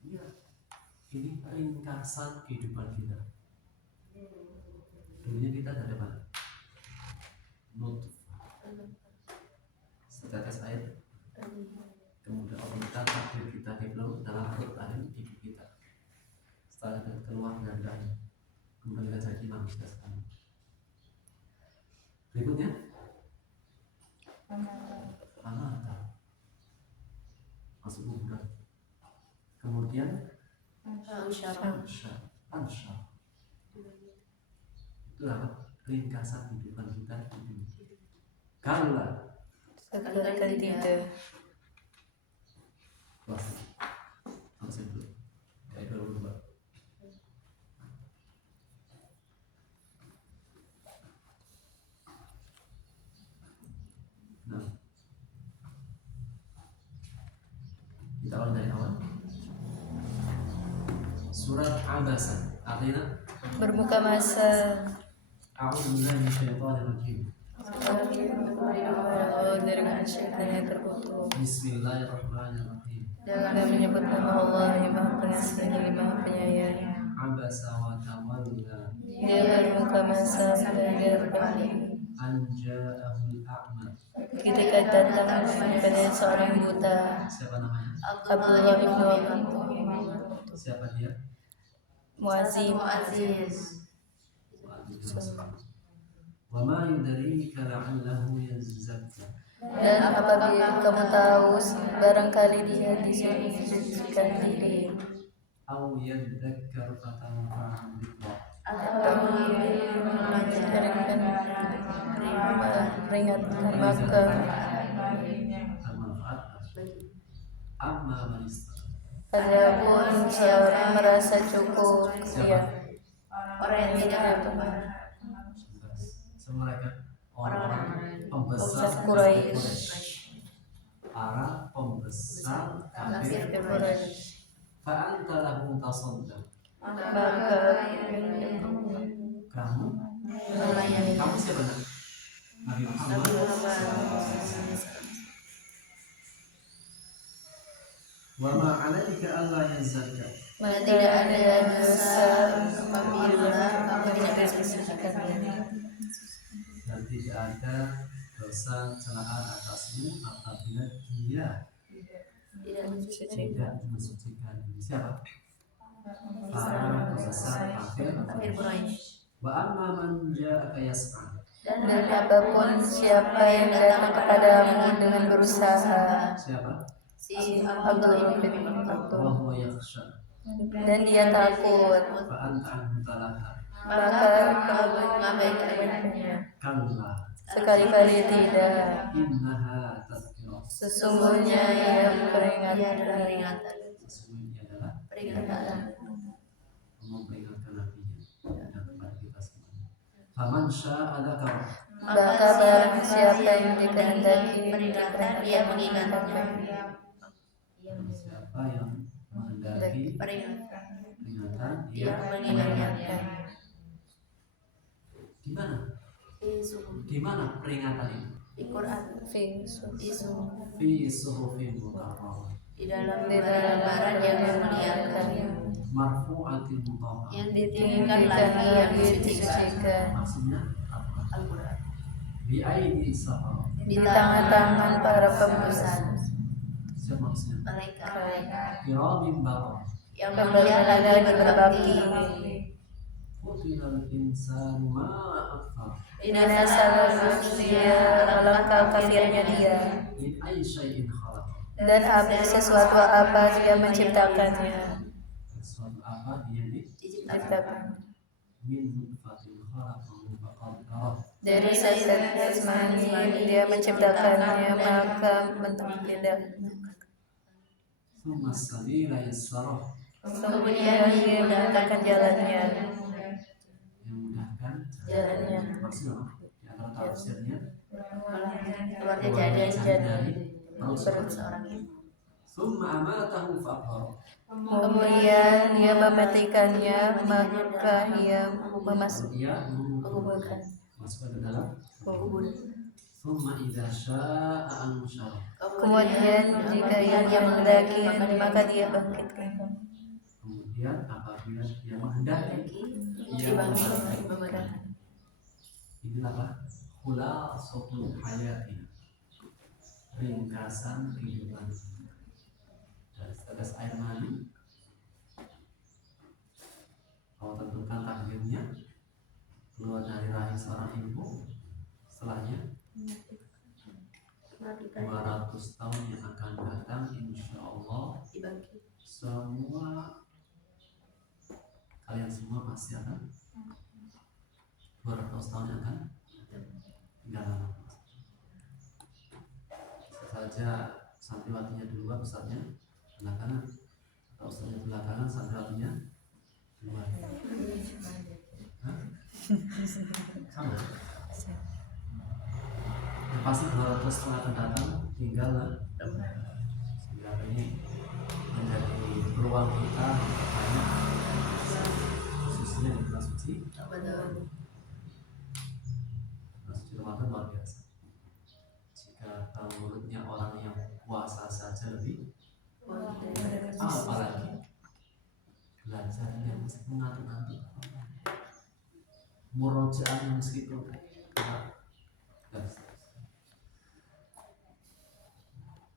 Ya, ini ringkasan kehidupan kita. Dulunya kita dari mana? Nutfah, setetes air, kemudian Allah takdir kita belum dalam perut rahim ibu kita. Setelah kita keluar dari rahim, kemudian kita jadi manusia sekarang. Berikutnya anata masuk kubur. Kemudian ansha itu apa? Ringkasan kehidupan kita di dunia. Kala sekali tidak. kelas langsung dulu kayak 22. Nah, kita awal dari awal. Surat Abasa artinya Bermuka masa. A'udzubillahi minasyaitonir rajim. Dari syaitan yang terkutuk. Bismillahirrahmanirrahim. Dalam menyebut nama Allah yang Maha Pengasih lagi Maha Penyayang. Abasa wa tawalla Dia bermuka masa dan dia berbalik. an ja'ahul a'ma. Ketika datang kepada seorang buta, Siapa namanya? Abdullah bin Siapa dia? Muazzin. Wa ma yudrika la'allahu yazakka. Dan apabila kamu tahu barangkali dia disucikan diri Aw yadzakkar fatanfa'u dzikra. atau melancarkan peringatkan maka Bermanfaat. Amma man istagna. adapun seorang merasa cukup ya Orang yang tidak benar. Mereka orang-orang pembesar Pembesar Quraisy. para pembesar kafir kafir Quraisy. fa'anta lahu tasaddaq. Maka Kamu melayani kamu siapa nak? Nabi Muhammad. Wa ma 'alaika alla yazakka. maka tidak ada dosa apabila kamu tidak disucikan diri. Dan tidak ada dosa celaan atasmu apabila dia tidak mensucikan diri. Siapa? Para pembesar kafir Quraisy. Wa amma man ja'aka yas'a. Dan apapun siapa yang datang kepadamu dengan berusaha, Siapa? si Abdullah bin Wa Maktum, huwa yakhsha. dan dia takut, Fa anta anhu talaha. maka kamu mengabaikannya. Kalla. Sekali-kali tidak. Innaha tazkirah. Sesungguhnya ia peringatan. Sesungguhnya adalah Peringatan. memperingatkan nabinya dan kepada kita semuanya. Faman syaa dzakara. Maka barang siapa yang dikehendaki peringatan, dia mengingatkan. Siapa yang menghendaki Peringatan, peringatan, dia dia mengingatkan. Di mana? Di mana peringatan itu? Di Quran, Fi suhufin mukarramah. di dalam lembaran yang memuliakan, Marfu'atin mutahharah. yang ditinggikan lagi, yang disucikan. Maksudnya apa? Al-Quran. Bi aidi sahara. Di tangan-tangan para pembesar Siapa maksudnya? mereka Kiramin barah. yang mulia lagi berbakti. Qutilal insanu ma akfar. Tidak salah manusia, alangkah kafirnya dia. Min ayyi syai'in khalaq. Dan sesuatu apa dia menciptakannya. Sesuatu apa dia Diciptakan min nutfatin khalaqahu faqaddarah. dari zat jasmani dia menciptakannya, maka bentuk tidak. Tsumma as-sabila yassarah. Kemudian dia menggunakan jalannya. Yang mudahkan Jalannya. maksudnya apa? Di antara tafsirnya Keluarnya jadi dari perut perut seorang ibu. Tsumma amatahu faqara. Kemudian dia mematikannya, maka ia menguburkan. Masuk ke dalam Kubur. Tsumma idza syaa'a ansyara. Kemudian jika ia menghendaki, maka dia bangkitkan. Kemudian apabila dia menghendaki ia Dibangkitkan. Inilah apa? Khulasatul hayati. Ringkasan kehidupan. Dari setetes air mani kau tentukan takdirnya keluar dari rahim seorang ibu, setelahnya 200 tahun yang akan datang insya Allah kalian semua pasti akan 200 tahun yang akan tinggal lama. Bisa saja santriwatinya duluan, ustaznya belakangan, atau ustaznya belakangan, santriwatinya duluan. Hah? Sama. Yang pasti 200 tahun akan datang tinggal sehingga ini menjadi peluang kita banyak, khususnya di bulan suci. Suci Ramadan luar biasa. Jika tahu mulutnya orang yang puasa saja lebih, apalagi belajarnya mesti mengatur-atur, murojaahnya meskipun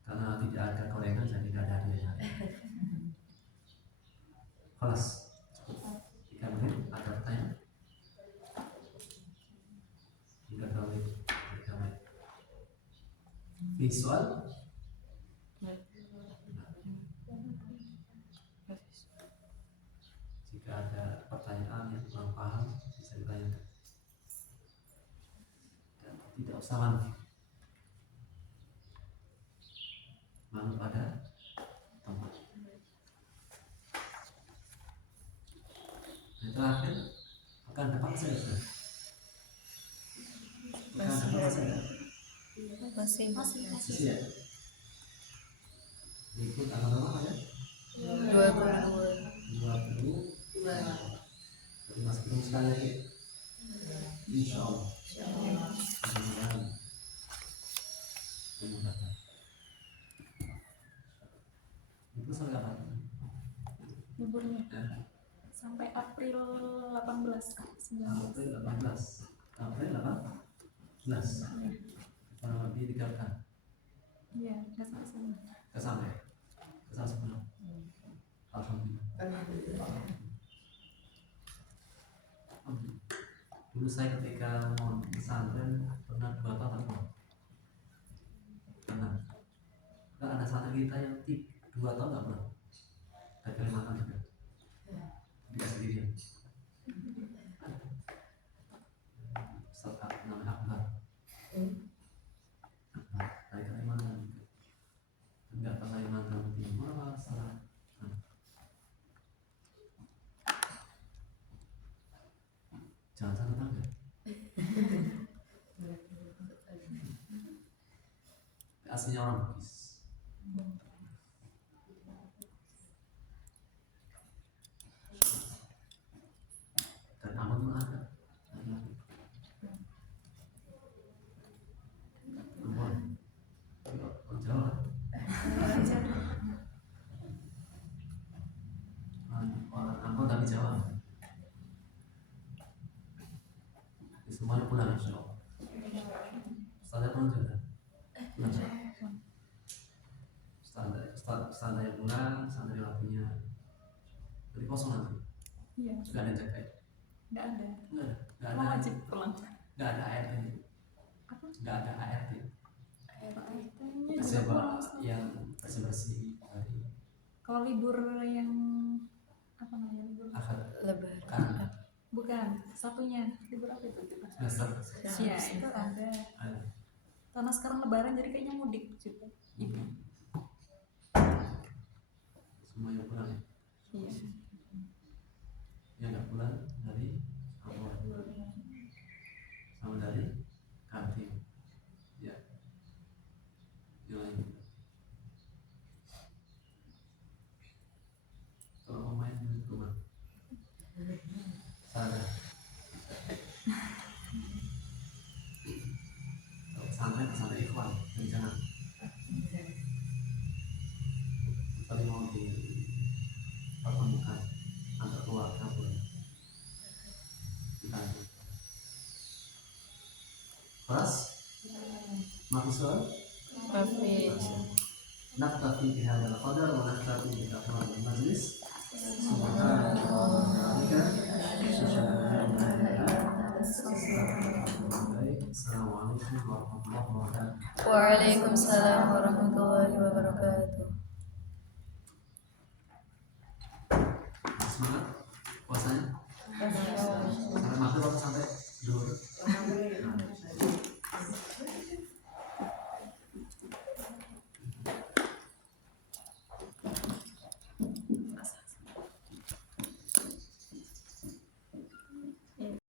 karena tidak ada gorengan dan tidak ada hadiah. Kelas cukup 3 menit. Ada pertanyaan? 3 menit. Visual? Jika ada pertanyaan yang kurang paham bisa ditanyakan. Dan tidak usah malu pada tempat. Yang terakhir akan depan saya sudah. Akan depan saya. Masih ya. Berikut tanggal berapa ya? 20. Jadi masih belum sekali lagi. Insya Allah. Mudah-mudahan. Itu sampai kapan? Liburnya sampai April 18 19. April 18. April 18. ditinggalkan? Iya, nggak sampai sana. Nggak sampai? Nggak sampai 10. Alhamdulillah. Dulu saya ketika mau pesantren pernah 2 tahun atau pernah. Nggak ada santri kita yang 2 tahun nggak pernah. Dari Kalimantan juga. Dia sendirian. Ustaz namanya Akbar. Dari Kalimantan juga. Enggak ke Kalimantan Timur apa salah? Jangan tetangga. Aslinya orang Bugis. Dan aman pun ada. Perempuan. Orang Jawa. Orang Ambon tapi Jawa. Semuanya pulang insya Allah. Standar pulang juga. Pulang. Standar yang pulang, standar yang artinya jadi kosong nanti. Iya. Gak ada yang jaga. Nggak ada. Gak Mau ada. wajib pulang. Gak ada ART. Apa? Gak ada ART. ART-nya juga Siapa pulang. yang bersih hari Kalau libur yang apa namanya libur? akad Lebaran. kan Bukan, satunya libur apa itu juga? semester Iya, itu ada. ada. Karena sekarang lebaran jadi kayaknya mudik juga. Ibu. Semuanya pulang ya. Iya. Yang nggak pulang dari awal sama dari kantin ya yang lain. Kalau mau main di rumah sana sampai ikhwan dan jangan saling mau dipertemukan antar keluarga pun kita kelas mahasiswa Hafiz. naktafi bihadzal qadar wa naktafi bi kathratil majlis subhanallah wa bihamdihi asyhadu an la ilaha illa anta assalamualaikum warahmatullahi wabarakatuh. Waalaikumsalam warahmatullahi wabarakatuh. Semangat.